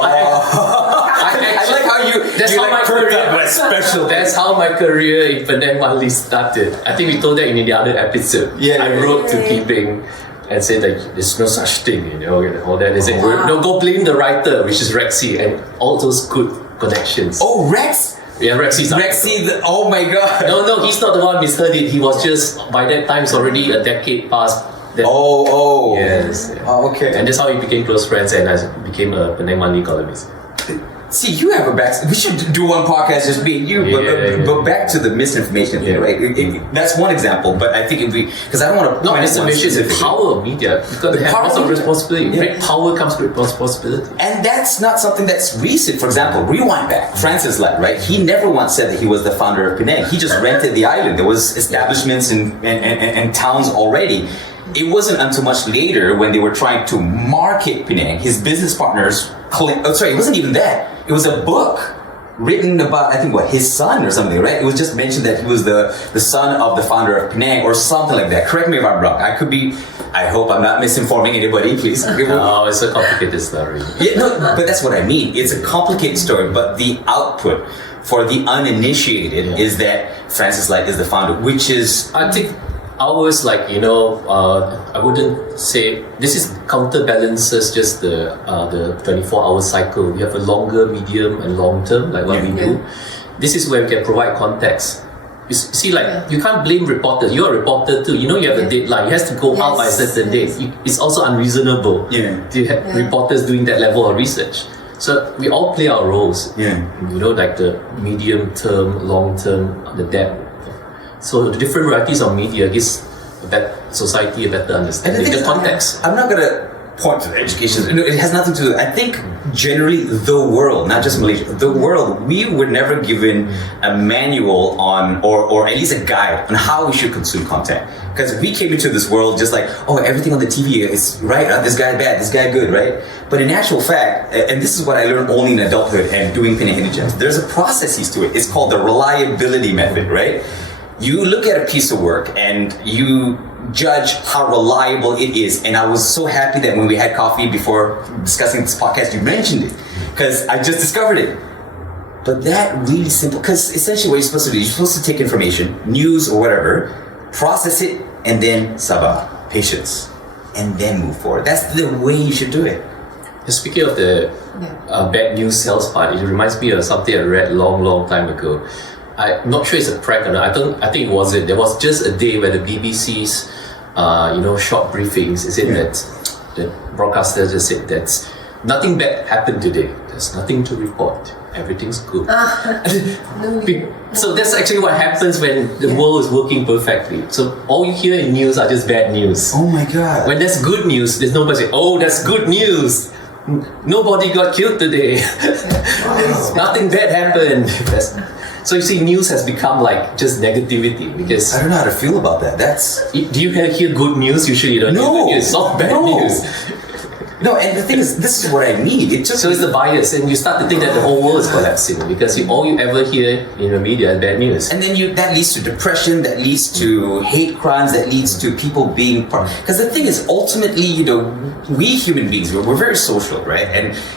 like how you like perked up my special. That's how my career in Penang Monthly started. I think we told that in the other episode. I wrote to Keeping and said that there's no such thing, and all that. They said, "No, go blame the writer, which is Rexy," and all those good connections. Oh, Rex? Yeah, Rexy. Oh my god. No, he's not the one misheard it. He was just, by that time, it's already a decade past. Yes. Yeah. Oh, okay. And that's how we became close friends, and I became a Penang Monthly columnist. See, you have a back. We should do one podcast just me and you. But back to the misinformation thing, right? That's one example. But I think it'd be because I don't want to. No, misinformation is the power of media. Because they have lots of responsibility. Great power comes with responsibility. And that's not something that's recent. For example, rewind back. Francis Ladd, right? He never once said that he was the founder of Penang. He just rented the island. There was establishments and towns already. It wasn't until much later when they were trying to market Penang, his business partners it wasn't even that. It was a book written about, I think, his son or something, right? It was just mentioned that he was the son of the founder of Penang or something like that. Correct me if I'm wrong. I hope I'm not misinforming anybody, please. No, it's a complicated story. Yeah, no, but that's what I mean. It's a complicated story, but the output for the uninitiated is that Francis Ladd is the founder, which is... I think ours, I wouldn't say this is counterbalances just the 24-hour cycle. We have a longer, medium, and long term, like what we do. This is where we can provide context. You see, you can't blame reporters. You're a reporter too. You have a deadline. It has to go out by a certain date. It's also unreasonable to have reporters doing that level of research. So we all play our roles. Like the medium term, long term, the depth. So the different varieties of media gives society a better understanding. The context. I'm not going to point to the education. It has nothing to do. I think generally the world, not just Malaysia, the world, we were never given a manual on, or at least a guide on how we should consume content. Because we came into this world just like, everything on the TV is right. This guy bad, this guy good, right? But in actual fact, and this is what I learned only in adulthood and doing Penang Hidden Gems, there's a process to it. It's called the reliability method, right? You look at a piece of work and you judge how reliable it is. And I was so happy that when we had coffee before discussing this podcast, you mentioned it because I just discovered it. But that really simple, because essentially what you're supposed to do, you're supposed to take information, news or whatever, process it, and then sabar, patience, and then move forward. That's the way you should do it. Speaking of the bad news sales part, it reminds me of something I read long time ago. I'm not sure it's a prank or not. I think it wasn't. There was just a day where the BBC's, short briefings said that the broadcaster just said that nothing bad happened today. There's nothing to report. Everything's good. So that's actually what happens when the world is working perfectly. So all you hear in news are just bad news. Oh my god. When there's good news, there's nobody saying, "Oh, that's good news. Nobody got killed today. Nothing bad happened." So you see, news has become like just negativity because I don't know how to feel about that. Do you hear good news? Usually you don't hear good news. It's all bad news. No, and the thing is, this is what I mean. So it's the bias, and you start to think that the whole world is collapsing because all you ever hear in the media is bad news. And then that leads to depression, that leads to hate crimes, that leads to people being because the thing is, ultimately, we human beings, we're very social, right?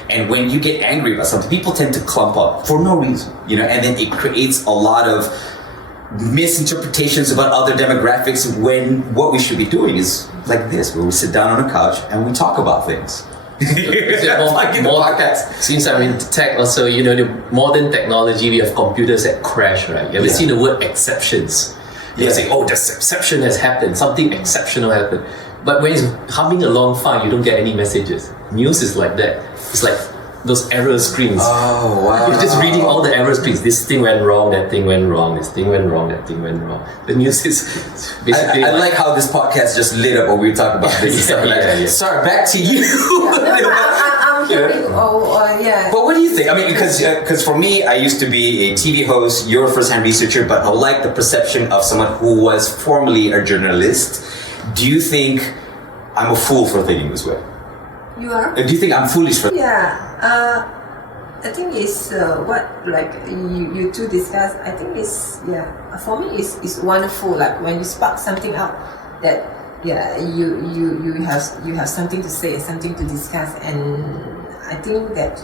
And when you get angry about something, people tend to clump up for no reason, and then it creates a lot of misinterpretations about other demographics when what we should be doing is like this, where we sit down on a couch and we talk about things. Since I'm in tech also, the modern technology, we have computers that crash, right? You ever seen the word exceptions? You say, this exception has happened, something exceptional happened. But when it's humming along fine, you don't get any messages. News is like that. It's like those error screens. Oh, wow. You're just reading all the error screens. This thing went wrong, that thing went wrong, this thing went wrong, that thing went wrong. The news is basically... I like how this podcast just lit up when we talk about this and stuff like that. Sorry, back to you. I'm comparing, yeah. But what do you think? I mean, because for me, I used to be a TV host. You're a first-hand researcher, but I like the perception of someone who was formerly a journalist. Do you think I'm a fool for thinking this way? You are? Do you think I'm foolish for? Yeah. I think it's what like you two discuss. I think it's for me it's wonderful. Like when you spark something out that you have something to say, something to discuss, and I think that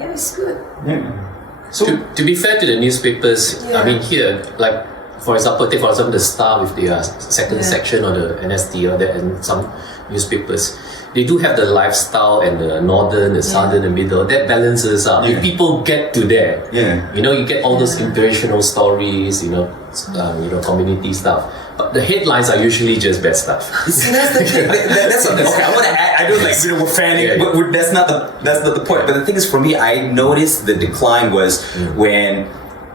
it's good. Yeah. So to be fair to the newspapers, I mean here, like for example, take for example the Star with their second section or the NST or that, and some newspapers, they do have the lifestyle and the northern, the southern, the middle. That balances out. If people get to there, you get all those inspirational stories, community stuff. But the headlines are usually just bad stuff. See, that's the thing. That's something. Okay, I want to add. I don't like we're fanning, but that's not the point. But the thing is, for me, I noticed the decline was when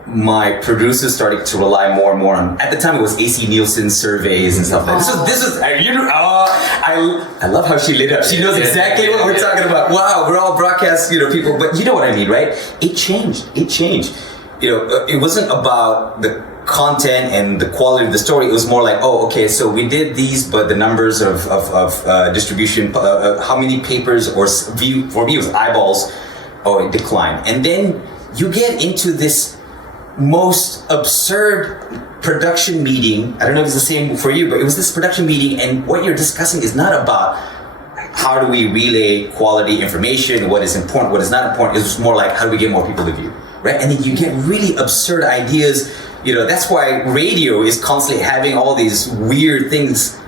my producers started to rely more and more on. At the time, it was AC Nielsen surveys and stuff like that. This is I love how she lit up. She knows exactly what we're talking about. Wow, we're all broadcast, people. But you know what I mean, right? It changed. It wasn't about the content and the quality of the story. It was more like, so we did these, but the numbers of distribution, how many papers or view, for me it was eyeballs, it declined. And then you get into this most absurd production meeting. I don't know if it's the same for you, but it was this production meeting, and what you're discussing is not about how do we relay quality information, what is important, what is not important. It's more like how do we get more people to view, right? And then you get really absurd ideas. That's why radio is constantly having all these weird things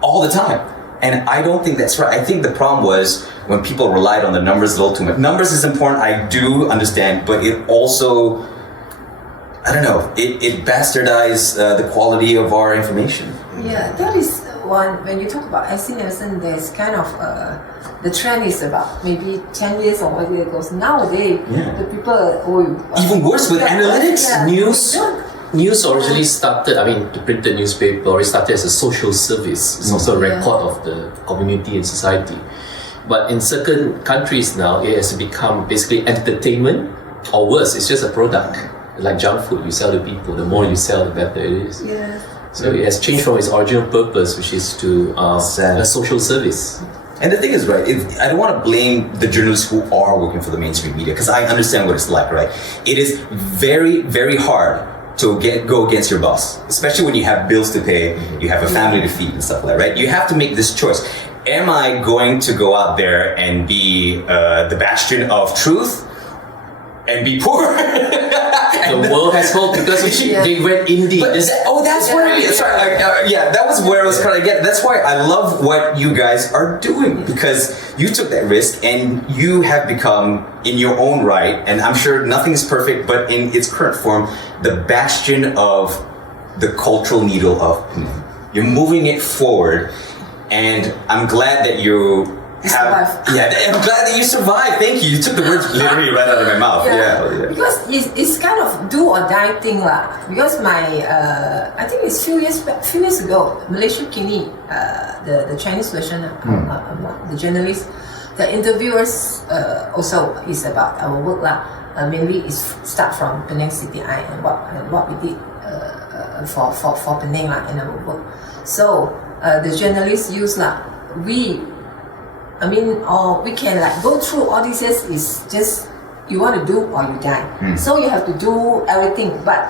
all the time. And I don't think that's right. I think the problem was when people relied on the numbers a little too much. Numbers is important, I do understand, but it also, I don't know, it bastardized the quality of our information. Yeah, that is one. When you talk about AC Nielsen, there's kind of the trend is about maybe 10 years or what it goes. Nowadays, the people even worse with analytics. News originally started, the printed newspaper already started as a social service. It's also a record of the community and society. But in certain countries now, it has become basically entertainment, or worse, it's just a product. Like junk food, you sell to people. The more you sell, the better it is. Yeah. So it has changed from its original purpose, which is to a social service. And the thing is, right, I don't want to blame the journalists who are working for the mainstream media, because I understand what it's like, right? It is very, very hard to go against your boss, especially when you have bills to pay, you have a family to feed and stuff like that, right? You have to make this choice. Am I going to go out there and be the bastion of truth and be poor? The world has hope because they went indie. That's where that was where I was trying to get. That's why I love what you guys are doing, because you took that risk and you have become, in your own right, and I'm sure nothing is perfect, but in its current form, the bastion of the cultural needle of Penang. You're moving it forward, and I'm glad that you survived. I'm glad that you survived. Thank you. You took the words literally right out of my mouth. Yeah. Because it's kind of do or die thing lah. Because my I think it's few years ago, Malaysia Kini, the Chinese version, the journalist, the interviewers also is about our work lah. Mainly is start from Penang CityEye and what we did for Penang lah and our work. So the journalists use lah. We can like go through all these years. Is just you want to do or you die. So you have to do everything. But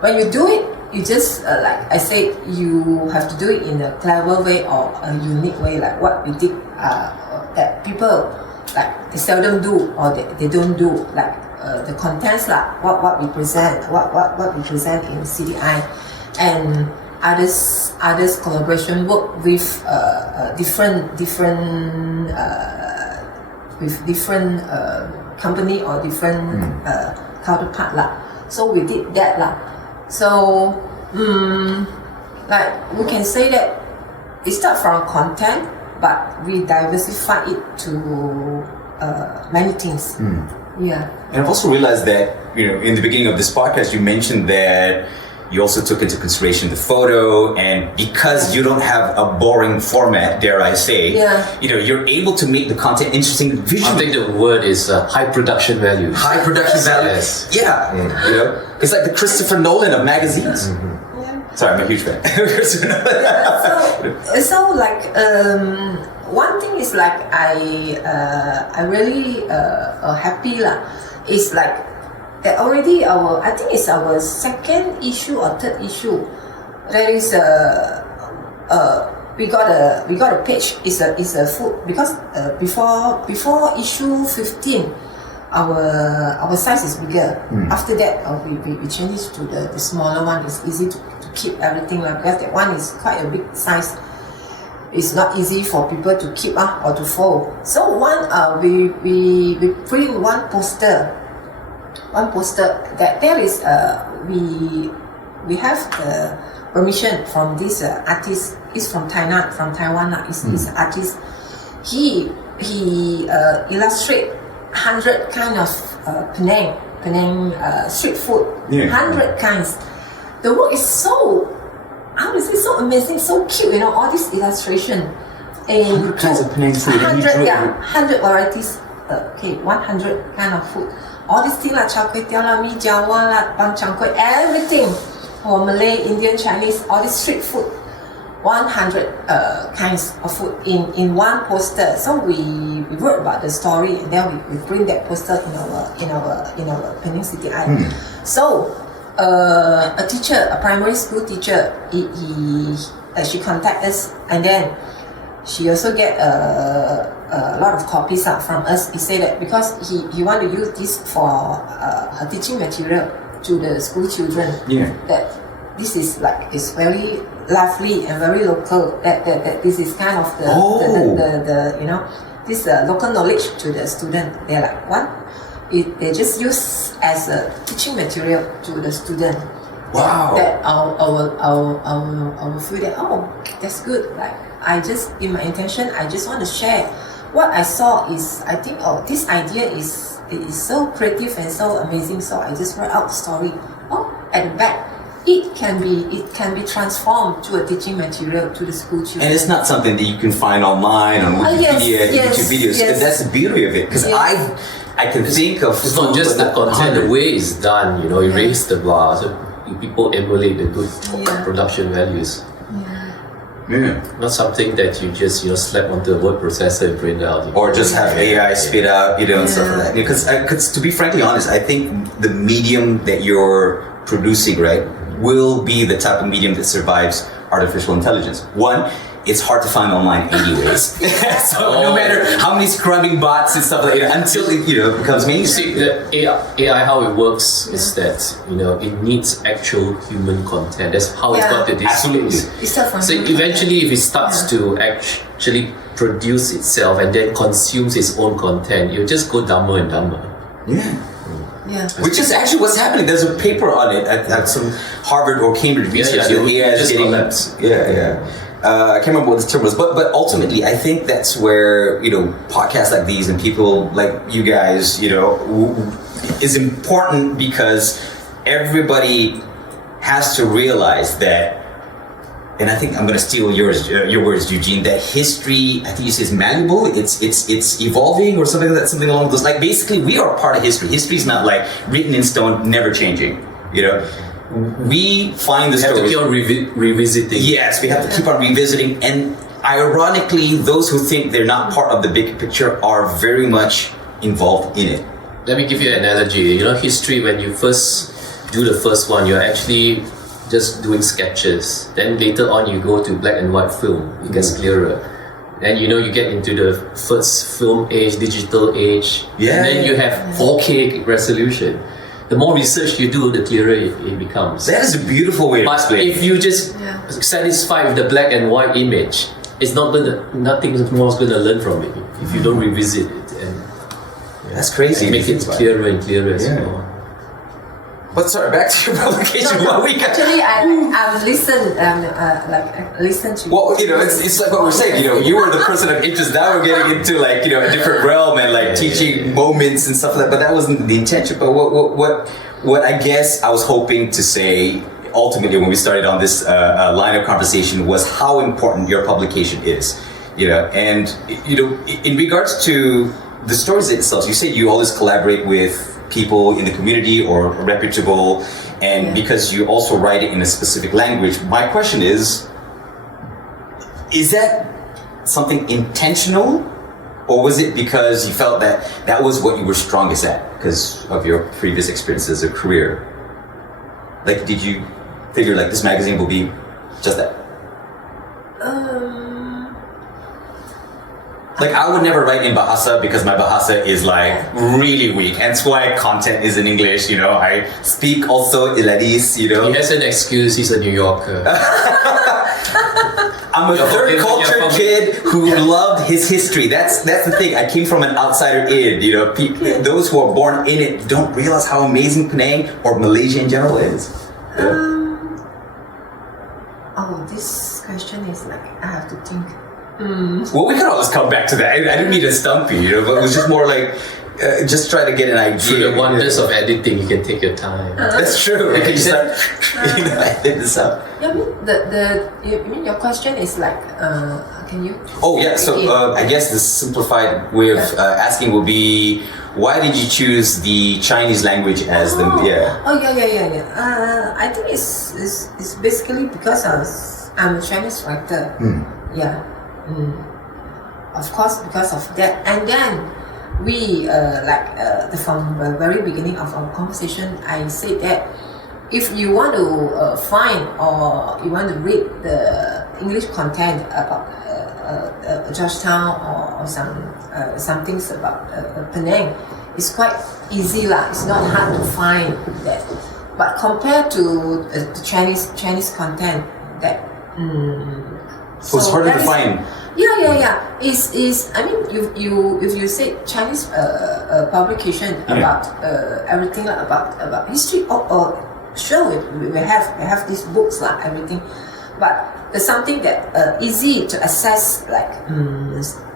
when you do it, you just like I said, you have to do it in a clever way or a unique way, like what we did. That people like they seldom do or they don't do, like the contents like what we present, what we present in CityEye, and others collaboration work with different company or different counterpart lah. So we did that lah. So like we can say that it starts from content, but we diversify it to many things. Yeah. And I've also realized that in the beginning of this podcast you mentioned that you also took into consideration the photo, and because you don't have a boring format, dare I say, you're able to make the content interesting visually. I think the word is high production value. High production value. Yes. Yeah. It's like the Christopher Nolan of magazines. Sorry, I'm a huge fan. so like one thing is like I really happy lah. It's like that already I think it's our second issue or third issue. There is we got a page. It's a food because before issue 15. Our size is bigger. After that, we change it to the smaller one. It's easy to keep everything because that one is quite a big size. It's not easy for people to keep or to fold. So we put in one poster that there is we have the permission from this artist. He's from Taiwan. He's an artist. He illustrate 100 kind of Penang street food. 100 kinds. The work is so so amazing, so cute. All this illustration. 100 kinds of Penang food. 100 varieties. 100 kind of food. All these things like char kway teow lah, mee jawa lah, bang chang kueh, everything. For Malay, Indian, Chinese, all this street food. 100 kinds of food in one poster. So we wrote about the story, and then we bring that poster in our Penang CityEye. So a teacher, a primary school teacher, she contacted us, and then she also get a lot of copies from us. He said that because he want to use this for her teaching material to the school children. That this is like it's very lively and very local. That this is kind of the this local knowledge to the student. They're like what? They just use as a teaching material to the student. Wow. That I will feel that that's good. Like in my intention, I just want to share what I saw. Is I think this idea is so creative and so amazing. So I just write out the story. At the back. It can be transformed to a teaching material to the school children. And it's not something that you can find online on Wikipedia and YouTube videos. Yes. That's the beauty of it. Because I can think of it's not just the content, the way it's done. You raise the bar, so people emulate the good production values. Not something that you just slap onto a word processor and print out. Or just have AI spit out, and stuff like that. Because to be frankly honest, I think the medium that you're producing, right, will be the type of medium that survives artificial intelligence. One, it's hard to find online anyways. So no matter how many scrubbing bots and stuff like that, until it becomes mainstream. See, the AI how it works is that it needs actual human content. That's how it got to this place. So eventually, if it starts to actually produce itself and then consumes its own content, you'll just go dumber and dumber. Which is actually what's happening. There's a paper on it at some Harvard or Cambridge research. AI is getting I can't remember what the term was, but ultimately, I think that's where podcasts like these and people like you guys, is important because everybody has to realize that. And I think I'm going to steal your words, Eugene. That history, I think you say, is malleable. It's evolving or something like that. Something along those. Like basically, we are part of history. History is not like written in stone, never changing. We find the stories. We have to keep on revisiting. Yes, we have to keep on revisiting. And ironically, those who think they're not part of the big picture are very much involved in it. Let me give you an analogy. History. When you first do the first one, you're actually just doing sketches. Then later on you go to black and white film. It gets clearer. Then you get into the first film age, digital age. And then you have 4K resolution. The more research you do, the clearer it becomes. That is a beautiful way to explain. But if you just satisfy with the black and white image, it's nothing more is going to learn from it if you don't revisit it and that's crazy. And make it clearer and clearer as well. But sorry, back to your publication. Actually, I listen to. Well, it's like what we're saying. You were the person of interest. Now we're getting into a different realm and teaching moments and stuff like that. But that wasn't the intention. But what I guess I was hoping to say ultimately when we started on this line of conversation was how important your publication is. And in regards to the stories itself, you said you always collaborate with people in the community or reputable, and because you also write it in a specific language. My question is that something intentional, or was it because you felt that was what you were strongest at because of your previous experiences of career? Like, did you figure like this magazine will be just that? Like, I would never write in Bahasa because my Bahasa is like really weak. Hence why content is in English. I speak also Iladis. He has an excuse. He's a New Yorker. I'm a third culture kid who loved his history. That's the thing. I came from an outsider in. Those who are born in it don't realize how amazing Penang or Malaysia in general is. This question is like I have to think. Well, we can always come back to that. I didn't mean to stump you, but it was just more like just try to get an idea. Through the wonders of editing, you can take your time. That's true. You can just edit this up. Yeah, I mean your question is like, can you? Oh yeah. So I guess the simplified way of asking would be, why did you choose the Chinese language as the yeah? Oh yeah. I think it's basically because I'm a Chinese writer. Yeah. Of course, because of that, and then we from the very beginning of our conversation, I said that if you want to find or you want to read the English content about Georgetown or some things about Penang, it's quite easy lah. It's not hard to find that. But compared to the Chinese content, that so it's harder to find. Yeah. Is I mean, if you say Chinese publication about everything about history, sure we have these books like everything, but there's something that easy to access like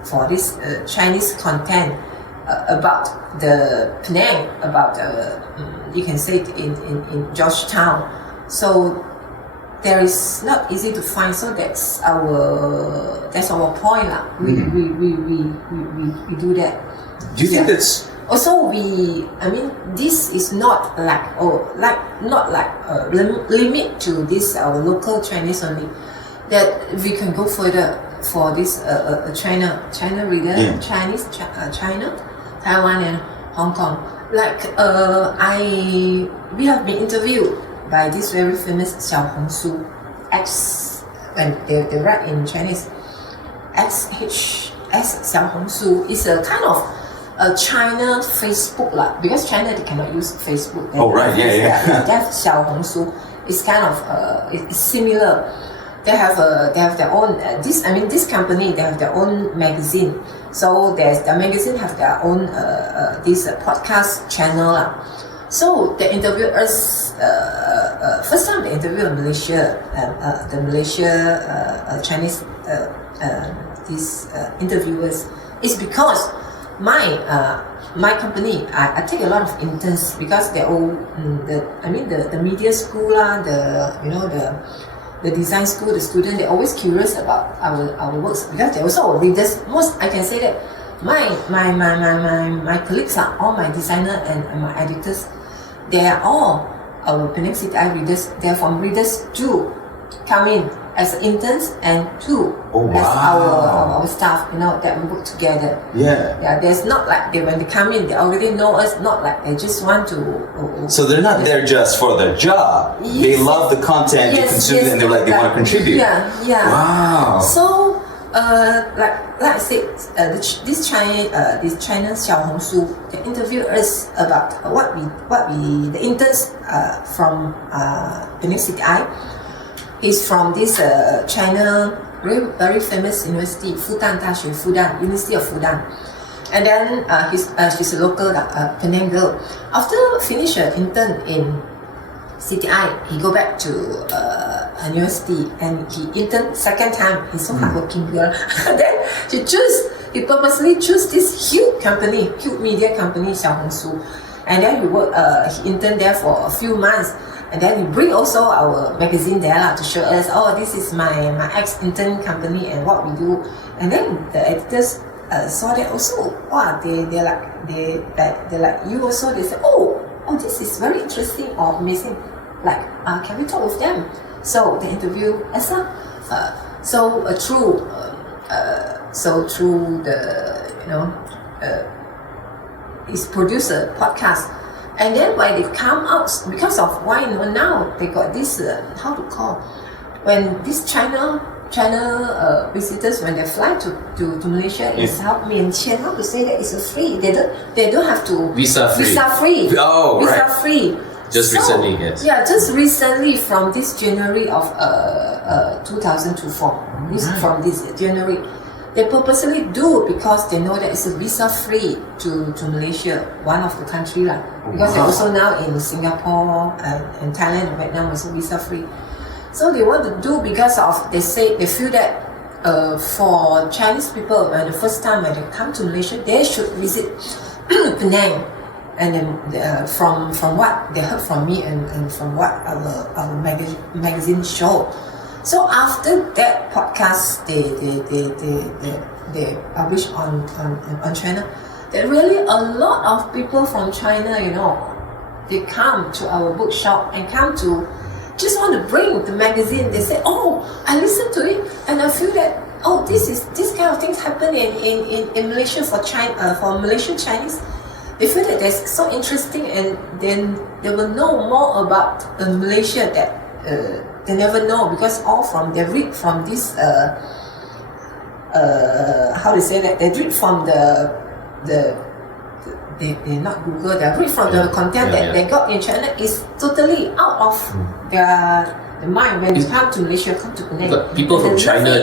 for this Chinese content about the Penang, about you can say it in Georgetown, so. There is not easy to find, so that's our point lah. We do that. Do you think that's also this is not like limit to this our local Chinese only. That we can go further for this China reader, China, Taiwan and Hong Kong. Like we have been interviewed by this very famous Xiaohongshu and they write in Chinese XHS Xiaohongshu is a kind of a China Facebook lah, because China they cannot use Facebook. They have Xiaohongshu. It's kind of it's similar. They have their own this company, they have their own magazine. So the magazine have their own this podcast channel lah. So they interviewed us. First time they interviewed Malaysia, the Chinese these interviewers is because my company I take a lot of interns because they're all the media school lah, the design school, the student, they're always curious about our works because they're also our readers. Most I can say that my colleagues are all my designer and my editors. They are all our Penang CityEye readers. They are from readers to come in as interns and to as our staff. That we work together. Yeah. There's not like when they come in, they already know us. Not like they just want to. So they're not there just for the job. Yes. They love the content, they consume it, and they're like they want to contribute. Yeah. Wow. So. Like I said, this China Xiaohongshu, they interviewed us about what we the interns from Penang CityEye is from this China very famous university, University of Fudan, and then she's a local Penang girl. After finish her intern in CityEye, he go back to university and he interned second time. He's so hardworking girl. Then he purposely choose this huge media company, Xiaohongshu, and then he interned there for a few months. And then we bring also our magazine there to show us, oh, this is my ex-intern company and what we do. And then the editors saw that also. Wow, they're like you also. They say, oh, this is very interesting or amazing. Like, can we talk with them? So the interview Esa. So through the his producer podcast, and then when they come out because of why now they got this how to call when this China visitors when they fly to Malaysia is how to say that it's a free they don't have to visa free. Visa free. Just recently, yes. Yeah, just recently from this January of 2024. From this January, they purposely do because they know that it's a visa free to Malaysia, one of the country lah. Because they're also now in Singapore and Thailand and Vietnam also visa free. So they want to do because of they feel that for Chinese people when the first time when they come to Malaysia they should visit Penang. And then from what they heard from me and from what our magazine showed. So after that podcast they publish on China, there really a lot of people from China, they come to our bookshop and come to just want to bring the magazine. They say, oh, I listened to it and I feel that this kind of things happen in Malaysia for Malaysian Chinese. They feel that that's so interesting, and then they will know more about Malaysia that they never know because all from they read from this how to say that they read from they not Google, they read from the content that they got in China is totally out of their mind when they come to Malaysia, come to Penang. But people from China,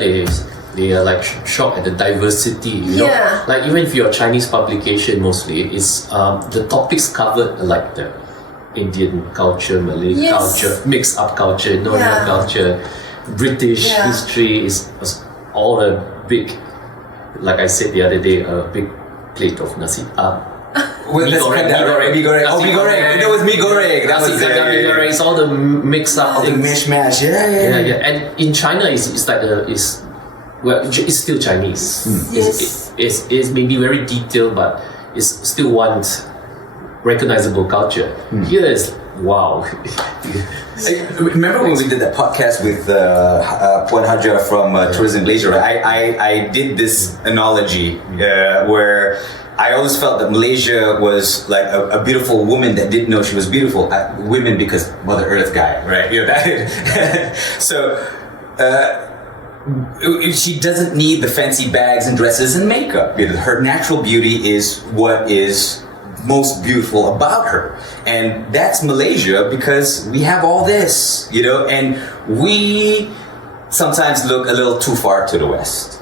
they are like shocked at the diversity. You know? Like even if you're a Chinese publication, mostly it's the topics covered like the Indian culture, Malay culture, mixed up culture, Norian culture, British history is all a big. Like I said the other day, a big plate of nasi. Mee goreng. Mee goreng. It was mee goreng. That was mee goreng. It's all the mix up, all the mishmash. Yeah. And in China, it's like it's still Chinese. Yes. It's maybe very detailed, but it's still one recognizable culture. Here is wow. Remember when we did that podcast with Puan Haja from Tourism Malaysia? Right? I did this analogy where I always felt that Malaysia was like a beautiful woman that didn't know she was beautiful. Women because Mother Earth guy, right? So. She doesn't need the fancy bags and dresses and makeup. Her natural beauty is what is most beautiful about her, and that's Malaysia because we have all this, and we sometimes look a little too far to the west,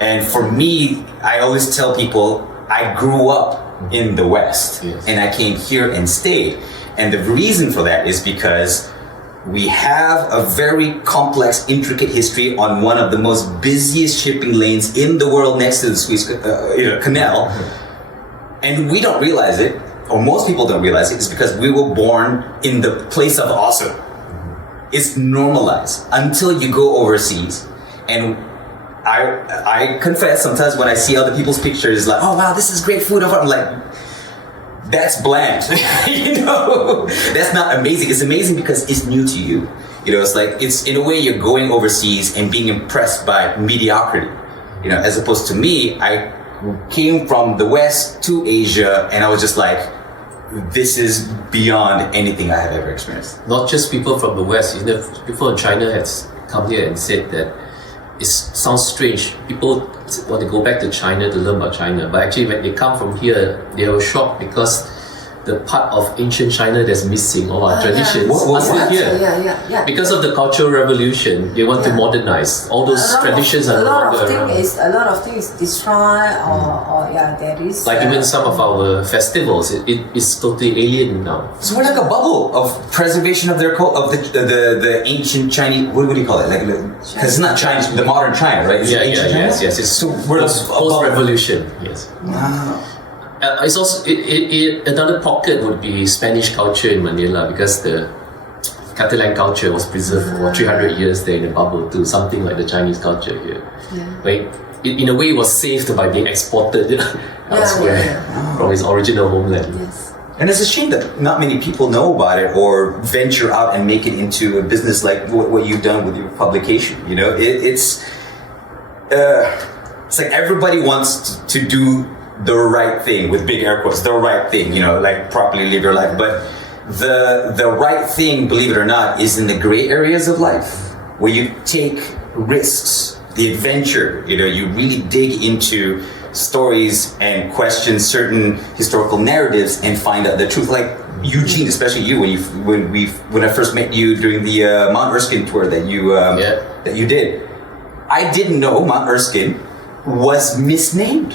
And for me, I always tell people I grew up in the West, and I came here and stayed, and the reason for that is because we have a very complex, intricate history on one of the most busiest shipping lanes in the world next to the Suez Canal. And we don't realize it, or most people don't realize it, it's because we were born in the place of awesome. It's normalized until you go overseas. And I confess, sometimes when I see other people's pictures, like, oh wow, this is great food. I'm like, that's bland. That's not amazing. It's amazing because it's new to you. It's like, it's in a way you're going overseas and being impressed by mediocrity. As opposed to me, I came from the West to Asia and I was just like, this is beyond anything I have ever experienced. Not just people from the West, people in China have come here and said that it sounds strange. People want to go back to China to learn about China, but actually when they come from here, they were shocked because the part of ancient China that's missing, all our traditions, are still here. Yeah. Because of the Cultural Revolution, they want to modernize. All those traditions are no longer around. A lot of things destroyed, or there is. Like even some of our festivals, it is totally alien now. So we're like a bubble of preservation of their the ancient Chinese. What do you call it? Because it's not Chinese, the modern China, right? Yes. It's so we're post-revolution. Yes. Wow. It's also another pocket would be Spanish culture in Manila because Catalan culture was preserved for 300 years there in the bubble to something like the Chinese culture here. Right? In a way, it was saved by being exported elsewhere from its original homeland. Yes. And it's a shame that not many people know about it or venture out and make it into a business like what you've done with your publication. You know, it's like everybody wants to do the right thing, with big air quotes, the right thing, you know, like properly live your life. But the right thing, believe it or not, is in the gray areas of life where you take risks, the adventure, you know, you really dig into stories and question certain historical narratives and find out the truth. Like Eugene, especially you, when I first met you during the Mount Erskine tour that you did, I didn't know Mount Erskine was misnamed.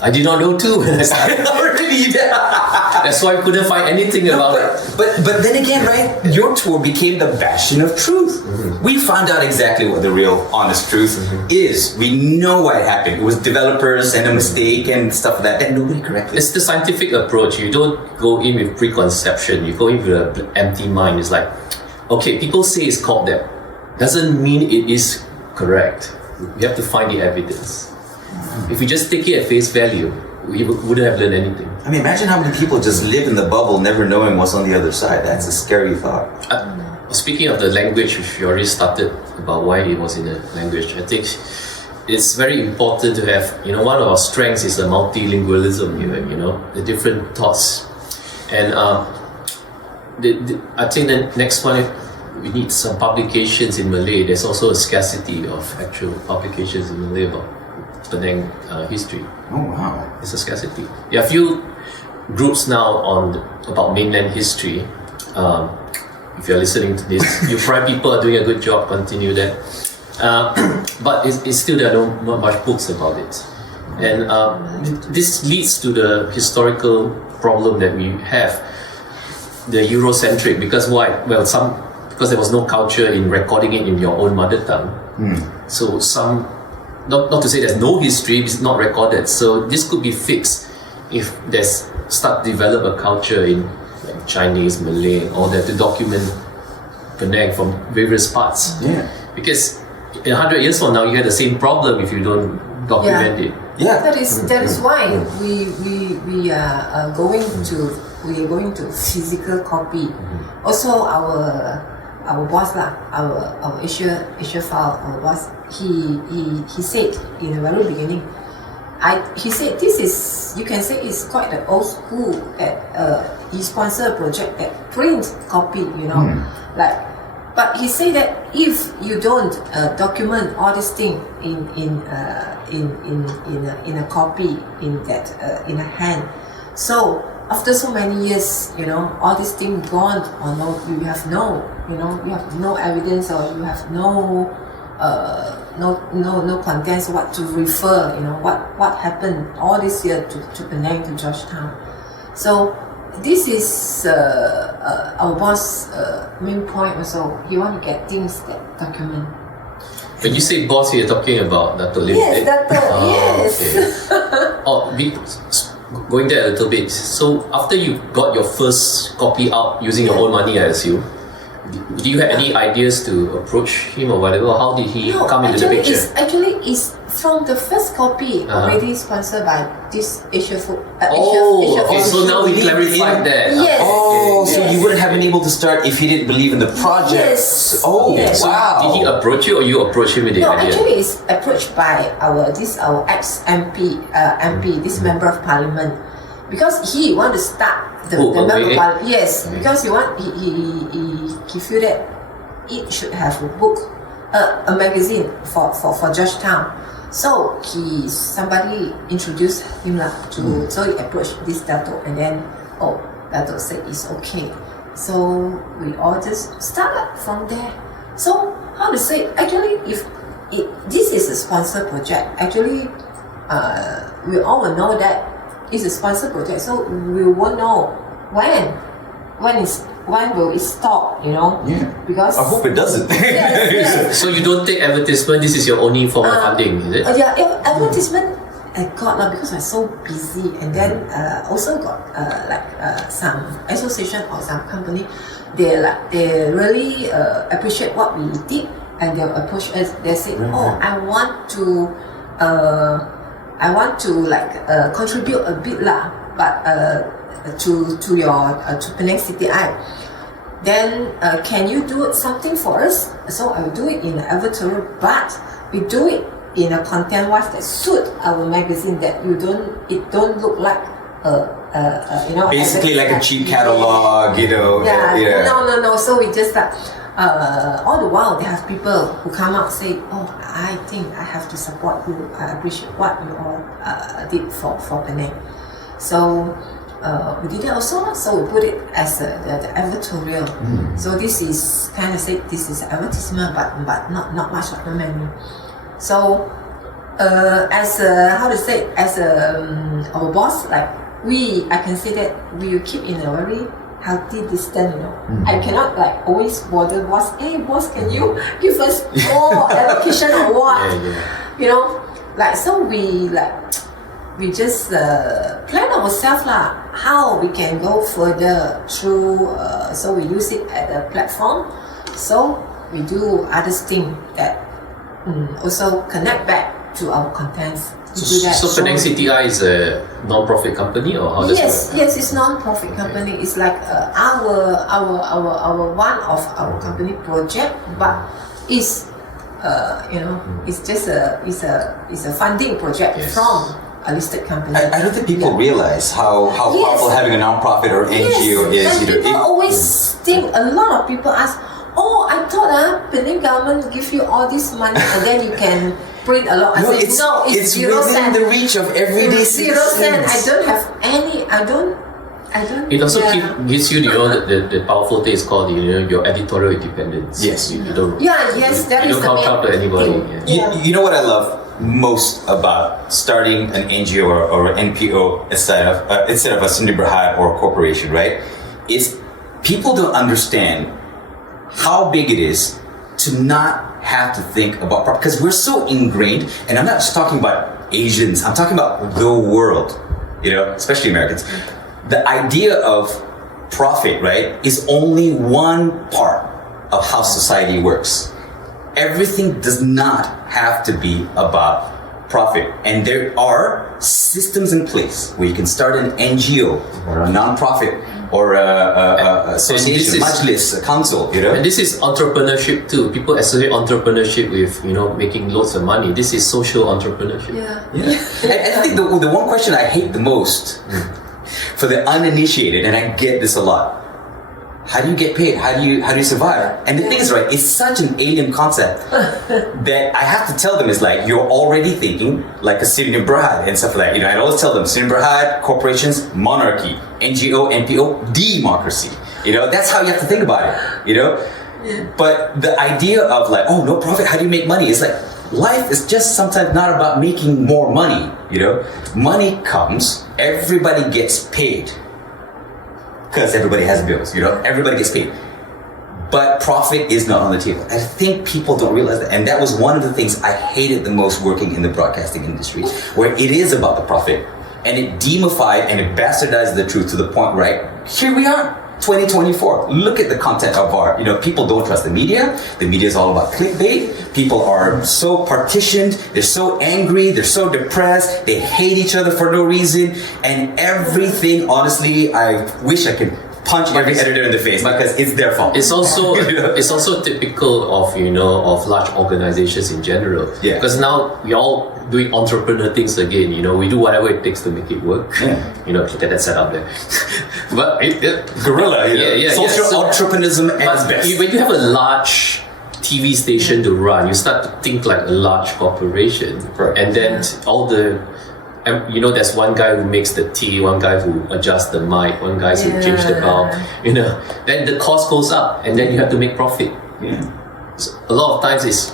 I did not know too when I started. Really? That's why I couldn't find anything about it. But then again, right? Your tour became the bastion of truth. We found out exactly what the real, honest truth is. We know why it happened. It was developers and a mistake and stuff like that nobody corrected. It's the scientific approach. You don't go in with preconception. You go in with an empty mind. It's like, okay, people say it's called that. Doesn't mean it is correct. We have to find the evidence. If we just take it at face value, we wouldn't have learned anything. I mean, imagine how many people just live in the bubble, never knowing what's on the other side. That's a scary thought. Speaking of the language, which you already started about why it was in a language, I think it's very important to have, you know, one of our strengths is the multilingualism, you know, the different thoughts. And I think the next one, we need some publications in Malay. There's also a scarcity of actual publications in Malay about Penang history. Oh wow! It's a scarcity. There are a few groups now about mainland history. If you're listening to this, you probably people are doing a good job. Continue that. But it's still there are not much books about it, and this leads to the historical problem that we have, the Eurocentric. Because why? Well, because there was no culture in recording it in your own mother tongue. So not to say there's no history, it's not recorded. So this could be fixed if there's start develop a culture in like Chinese, Malay, and all that to document Penang from various parts. Yeah. Because in 100 years from now, you have the same problem if you don't document it. Yeah. That is why we are going to physical copy. Also our boss our Asia file, our boss, he said in the very beginning, he said this is, you can say it's quite an old school that he sponsored a project that print copy, you know, but he said that if you don't document all these things in a copy, in a hand, so after so many years, you know, all these things gone, or no, you have no evidence, or you have no contents what to refer, you know, what happened all this year to Penang, to Georgetown. So this is our boss' main point also. He want to get things that document. When you say boss, you're talking about Dato' Lim. Yes, Dato', yes. Going there a little bit. So after you got your first copy out using your own money, I assume, do you have any ideas to approach him or whatever? How did he come into the picture? It's from the first copy already sponsored by this Asia Food. Okay. So now we clarified that. Yes. Oh, so you wouldn't have been able to start if he didn't believe in the project. Yes. Oh, yes. wow. Did he approach you or you approach him with the idea? No, actually it's approached by our ex-MP, this member of parliament, because he want to start the member of parliament. Yes, because he feel that it should have a book, a magazine for Georgetown. So somebody introduced him so he approached this Dato', and then Dato' said it's okay. So we all just started from there. So how to say, actually if this is a sponsored project, actually we all will know that it's a sponsored project, so we won't know when will it stop, you know? Yeah. Because I hope it doesn't. Yes. So you don't take advertisement, this is your only form of funding, is it? Advertisement I got because I'm so busy, and then also got some association or some company, they really appreciate what we did, and they'll approach us. They say, "Oh, I want to contribute a bit lah, but to your to Penang CityEye. Then can you do something for us?" So I will do it in an editorial, but we do it in a content-wise that suit our magazine, that it don't look like basically like a cheap catalog, No. So we just all the while they have people who come up say, "Oh, I think I have to support you. I appreciate what you all did for Penang." So we did it also. So we put it as the editorial. So this is kind of say this is advertisement, but not much of the menu. So, as our boss, I can say that we will keep in a very healthy distance. I cannot always bother boss. Hey, boss, can you give us more allocation or what? So we just plan ourselves how we can go further through. So we use it as a platform. So we do other things that. Also connect back to our contents. So Penang CityEye is a non-profit company, or how does it work? Yes, it's non-profit company. It's like our one of our company project, but it's it's just it's a funding project from a listed company. I don't think people realize how powerful having a non-profit or NGO is. And people always think, a lot of people ask, "Oh, I thought Penang government give you all this money and then you can print a lot." I said, no, it's 0 within cent. the reach of everyday 0 cent. I don't have any. I don't. It also gives you the powerful thing is called your editorial independence. Yes, you don't. Yeah, yes, that you is don't count out to anybody. You know what I love most about starting an NGO or an NPO instead of a Sdn Bhd or a corporation, right? Is people don't understand how big it is to not have to think about profit, because we're so ingrained, and I'm not just talking about Asians, I'm talking about the world, especially Americans. The idea of profit, right, is only one part of how society works. Everything does not have to be about profit, and there are systems in place where you can start an NGO or a non-profit or a association, majlis, a council, And this is entrepreneurship too. People associate entrepreneurship with making loads of money. This is social entrepreneurship. And I think the one question I hate the most for the uninitiated, and I get this a lot: how do you get paid? How do you survive? And the thing is, right, it's such an alien concept that I have to tell them is you're already thinking like a Sdn Bhd and stuff like that. I always tell them Sdn Bhd, corporations, monarchy, NGO, NPO, democracy. That's how you have to think about it. But the idea of no profit, how do you make money? It's life is just sometimes not about making more money. Money comes, everybody gets paid. Because everybody has bills, everybody gets paid. But profit is not on the table. I think people don't realize that. And that was one of the things I hated the most working in the broadcasting industry, where it is about the profit. And it demified and it bastardized the truth to the point where here we are, 2024. Look at the content of our, people don't trust the media. The media is all about clickbait. People are so partitioned. They're so angry. They're so depressed. They hate each other for no reason. And everything, honestly, I wish I could punch every editor in the face because it's their fault. It's also it's also typical of of large organizations in general. Yeah. Because now we all doing entrepreneur things again. We do whatever it takes to make it work. Yeah. Get that set up there. But guerrilla. Social So, entrepreneurism at its best. When you have a large TV station to run, you start to think like a large corporation, Right. and then all the there's one guy who makes the tea, one guy who adjusts the mic, one guy who changes the bulb. Then the cost goes up, and then you have to make profit. Yeah. So a lot of times it's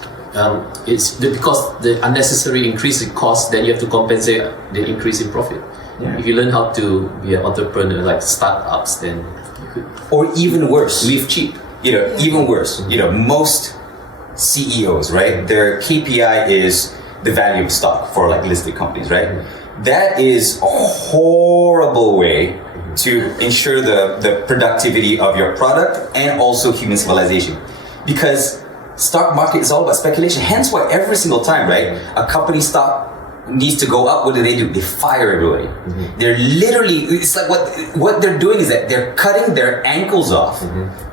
because the unnecessary increase in cost, then you have to compensate the increase in profit. Yeah. If you learn how to be an entrepreneur, like startups, then you could Or even worse, live cheap. even worse. Most CEOs, right? Their KPI is the value of stock for like listed companies, right? That is a horrible way to ensure the productivity of your product and also human civilization. Because stock market is all about speculation. Hence why every single time, right, a company stock needs to go up, what do? They fire everybody. They're literally, it's like what they're doing is that they're cutting their ankles off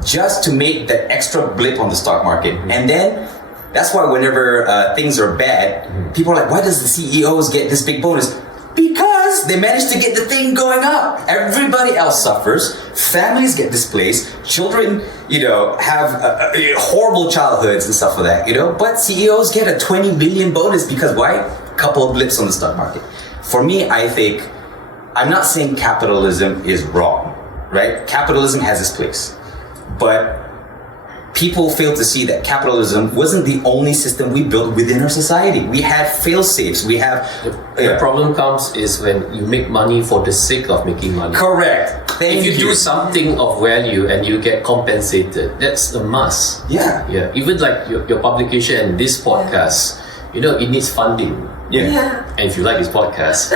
just to make that extra blip on the stock market. And then that's why whenever things are bad, people are like, why does the CEOs get this big bonus? Because they managed to get the thing going up. Everybody else suffers. Families get displaced. Children, have horrible childhoods and stuff like that, But CEOs get a 20 million bonus because why? Couple of blips on the stock market. For me, I think, I'm not saying capitalism is wrong, right? Capitalism has its place. But people fail to see that capitalism wasn't the only system we built within our society. We had fail-safes. We have... The problem comes is when you make money for the sake of making money. Correct. If you do something of value and you get compensated, that's a must. Yeah. Yeah. Even like your publication and this podcast, it needs funding. Yeah. And if you like this podcast,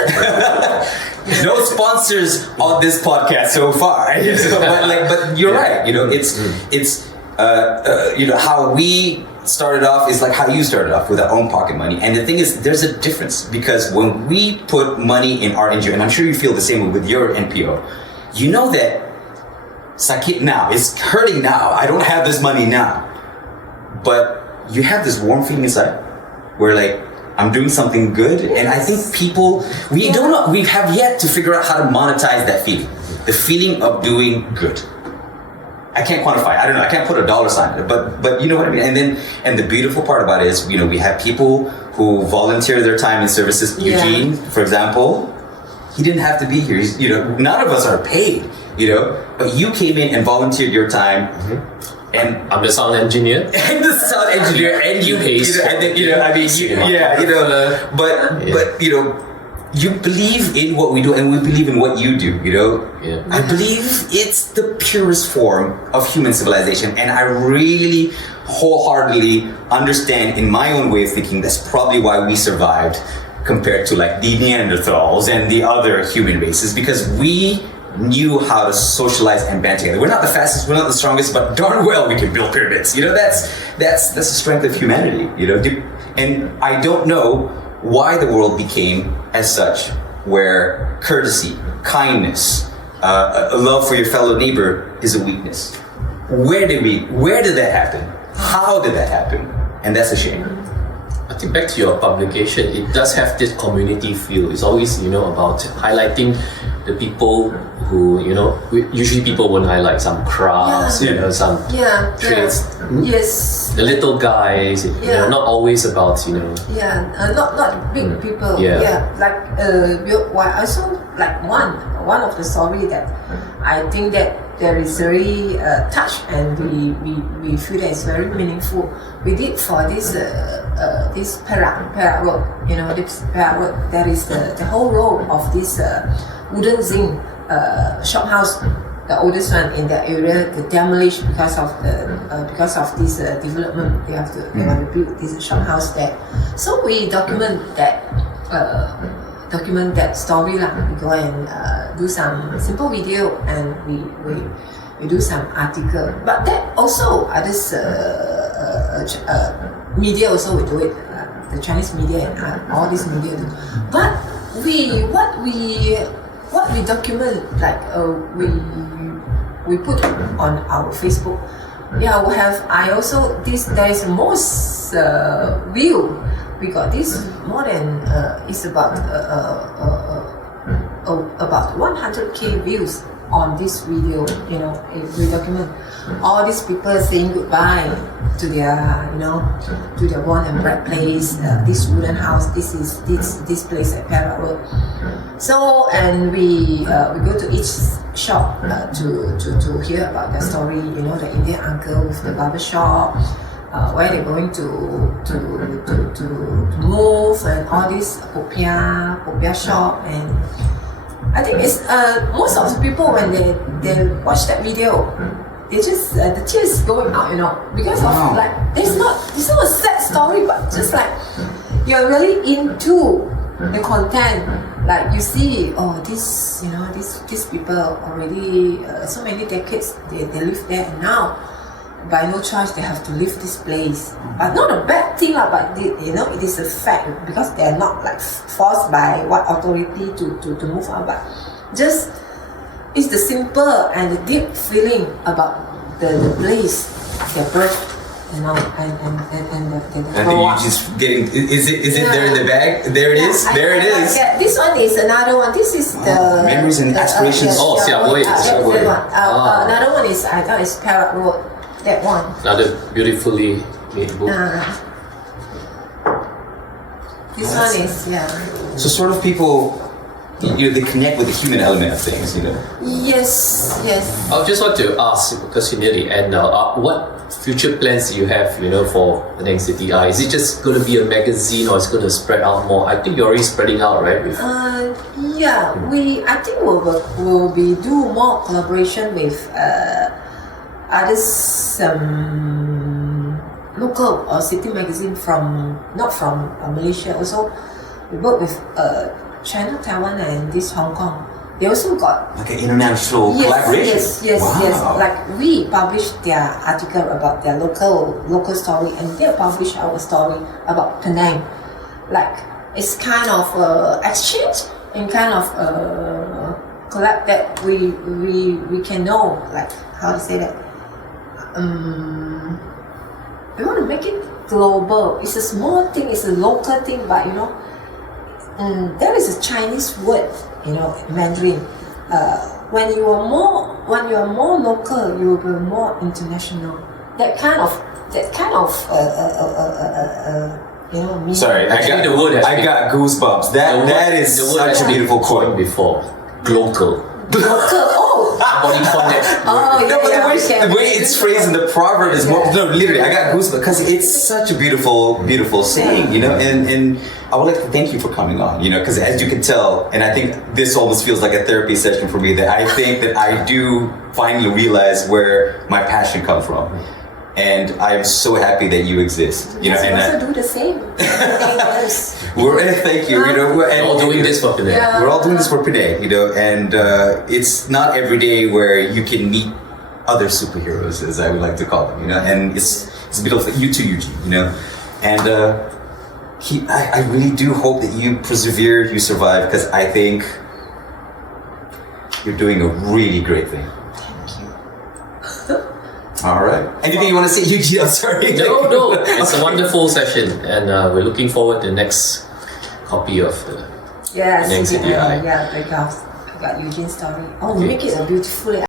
no sponsors on this podcast so far. But you're right. It's how we started off is like how you started off with our own pocket money. And the thing is, there's a difference because when we put money in our NGO, and I'm sure you feel the same with your NPO, you know that sakit now, it's hurting now. I don't have this money now. But you have this warm feeling inside where like, I'm doing something good. And I think people, we have yet to figure out how to monetize that feeling. The feeling of doing good. I can't quantify. I don't know. I can't put a dollar sign on it, but you know what I mean. And the beautiful part about it is, we have people who volunteer their time in services. Yeah. Eugene, for example, he didn't have to be here. None of us are paid. But you came in and volunteered your time. And I'm the sound engineer. And the sound engineer, and you but you believe in what we do, and we believe in what you do. Yeah. I believe it's the purest form of human civilization, and I really wholeheartedly understand in my own way of thinking that's probably why we survived compared to like the Neanderthals and the other human races, because we knew how to socialize and band together. We're not the fastest, we're not the strongest, but darn well we can build pyramids. That's the strength of humanity. And I don't know why the world became as such, where courtesy, kindness, a love for your fellow neighbor is a weakness. Where did that happen? How did that happen? And that's a shame. I think back to your publication, it does have this community feel. It's always, about highlighting the people who, usually people won't highlight some crafts, some traits. Yes. The little guys, not always about, not big people. Like I saw like one of the story that I think that there is very touched, and we feel that it's very meaningful. We did for this Perak Road, this Perak Road. That is the whole road of this wooden zinc shop house, the oldest one in that area, the demolished because of this development. They want to build this shop house there. So we document that story lah. We go and do some simple video, and we do some article. But that also others media also we do it. The Chinese media and all these media do. But what we document, like we put on our Facebook. Yeah, we have. There is most view. We got this more than it's about 100K views on this video. We document all these people saying goodbye to their born and bred place. This wooden house. This place at Perak Road. So, and we go to each shop to hear about the story. The Indian uncle with the barber shop. Where they're going to move, and all this popia shop. And I think it's most of the people when they watch that video, they just the tears going out, because of like it's not a sad story, but just like you're really into the content. Like you see, oh, this, you know, these people already so many decades they live there, and now by no choice they have to leave this place. But not a bad thing, but you know, it is a fact because they are not like forced by what authority to move out. But just it's the simple and the deep feeling about the place, their birth, you know, and I think you just getting. Is it there in the bag? There it is. There it is. Yeah, this one is another one. This is the memories and aspirations. Siap Boy. Another one is I thought it's Parrot Road. That one. Another beautifully made book. This one is So sort of people, you know, they connect with the human element of things, you know. Yes. I just want to ask, because you nearly end now, what future plans do you have, you know, for Penang CityEye? Is it just going to be a magazine or it's going to spread out more? I think you're already spreading out, right? I think we'll be do more collaboration with others, local or city magazine not from Malaysia. Also, we work with China, Taiwan, and this Hong Kong. They also got like an international collaboration. Yes. Wow. Like we publish their article about their local story, and they publish our story about Penang. Like it's kind of exchange and kind of collab that we can know, like how to say that. We want to make it global. It's a small thing, it's a local thing, but you know, there is a Chinese word, you know, Mandarin. When you are more local, you will be more international. That kind of you know. Meaning. Sorry, I got goosebumps. That is such a beautiful quote. Before local. Body contact. The way it's phrased in the proverb is more. No, literally, I got goosebumps because it's such a beautiful saying, you know. And I would like to thank you for coming on, you know, because as you can tell, and I think this almost feels like a therapy session for me. That I think that I do finally realize where my passion comes from. And I'm so happy that you exist. You know, and also do the same. Thank you. You know, we're all doing this for Penang. We're all doing this for Penang. You know, and it's not every day where you can meet other superheroes, as I would like to call them. You know, and it's beautiful. You too, Eugene. You know, and I really do hope that you persevere, you survive, because I think you're doing a really great thing. All right. Anything you want to say, Eugene? I'm sorry. No. It's a wonderful session, and we're looking forward to the next copy of Penang CityEye. Because I got Eugene's story. Oh, okay. Make it a beautiful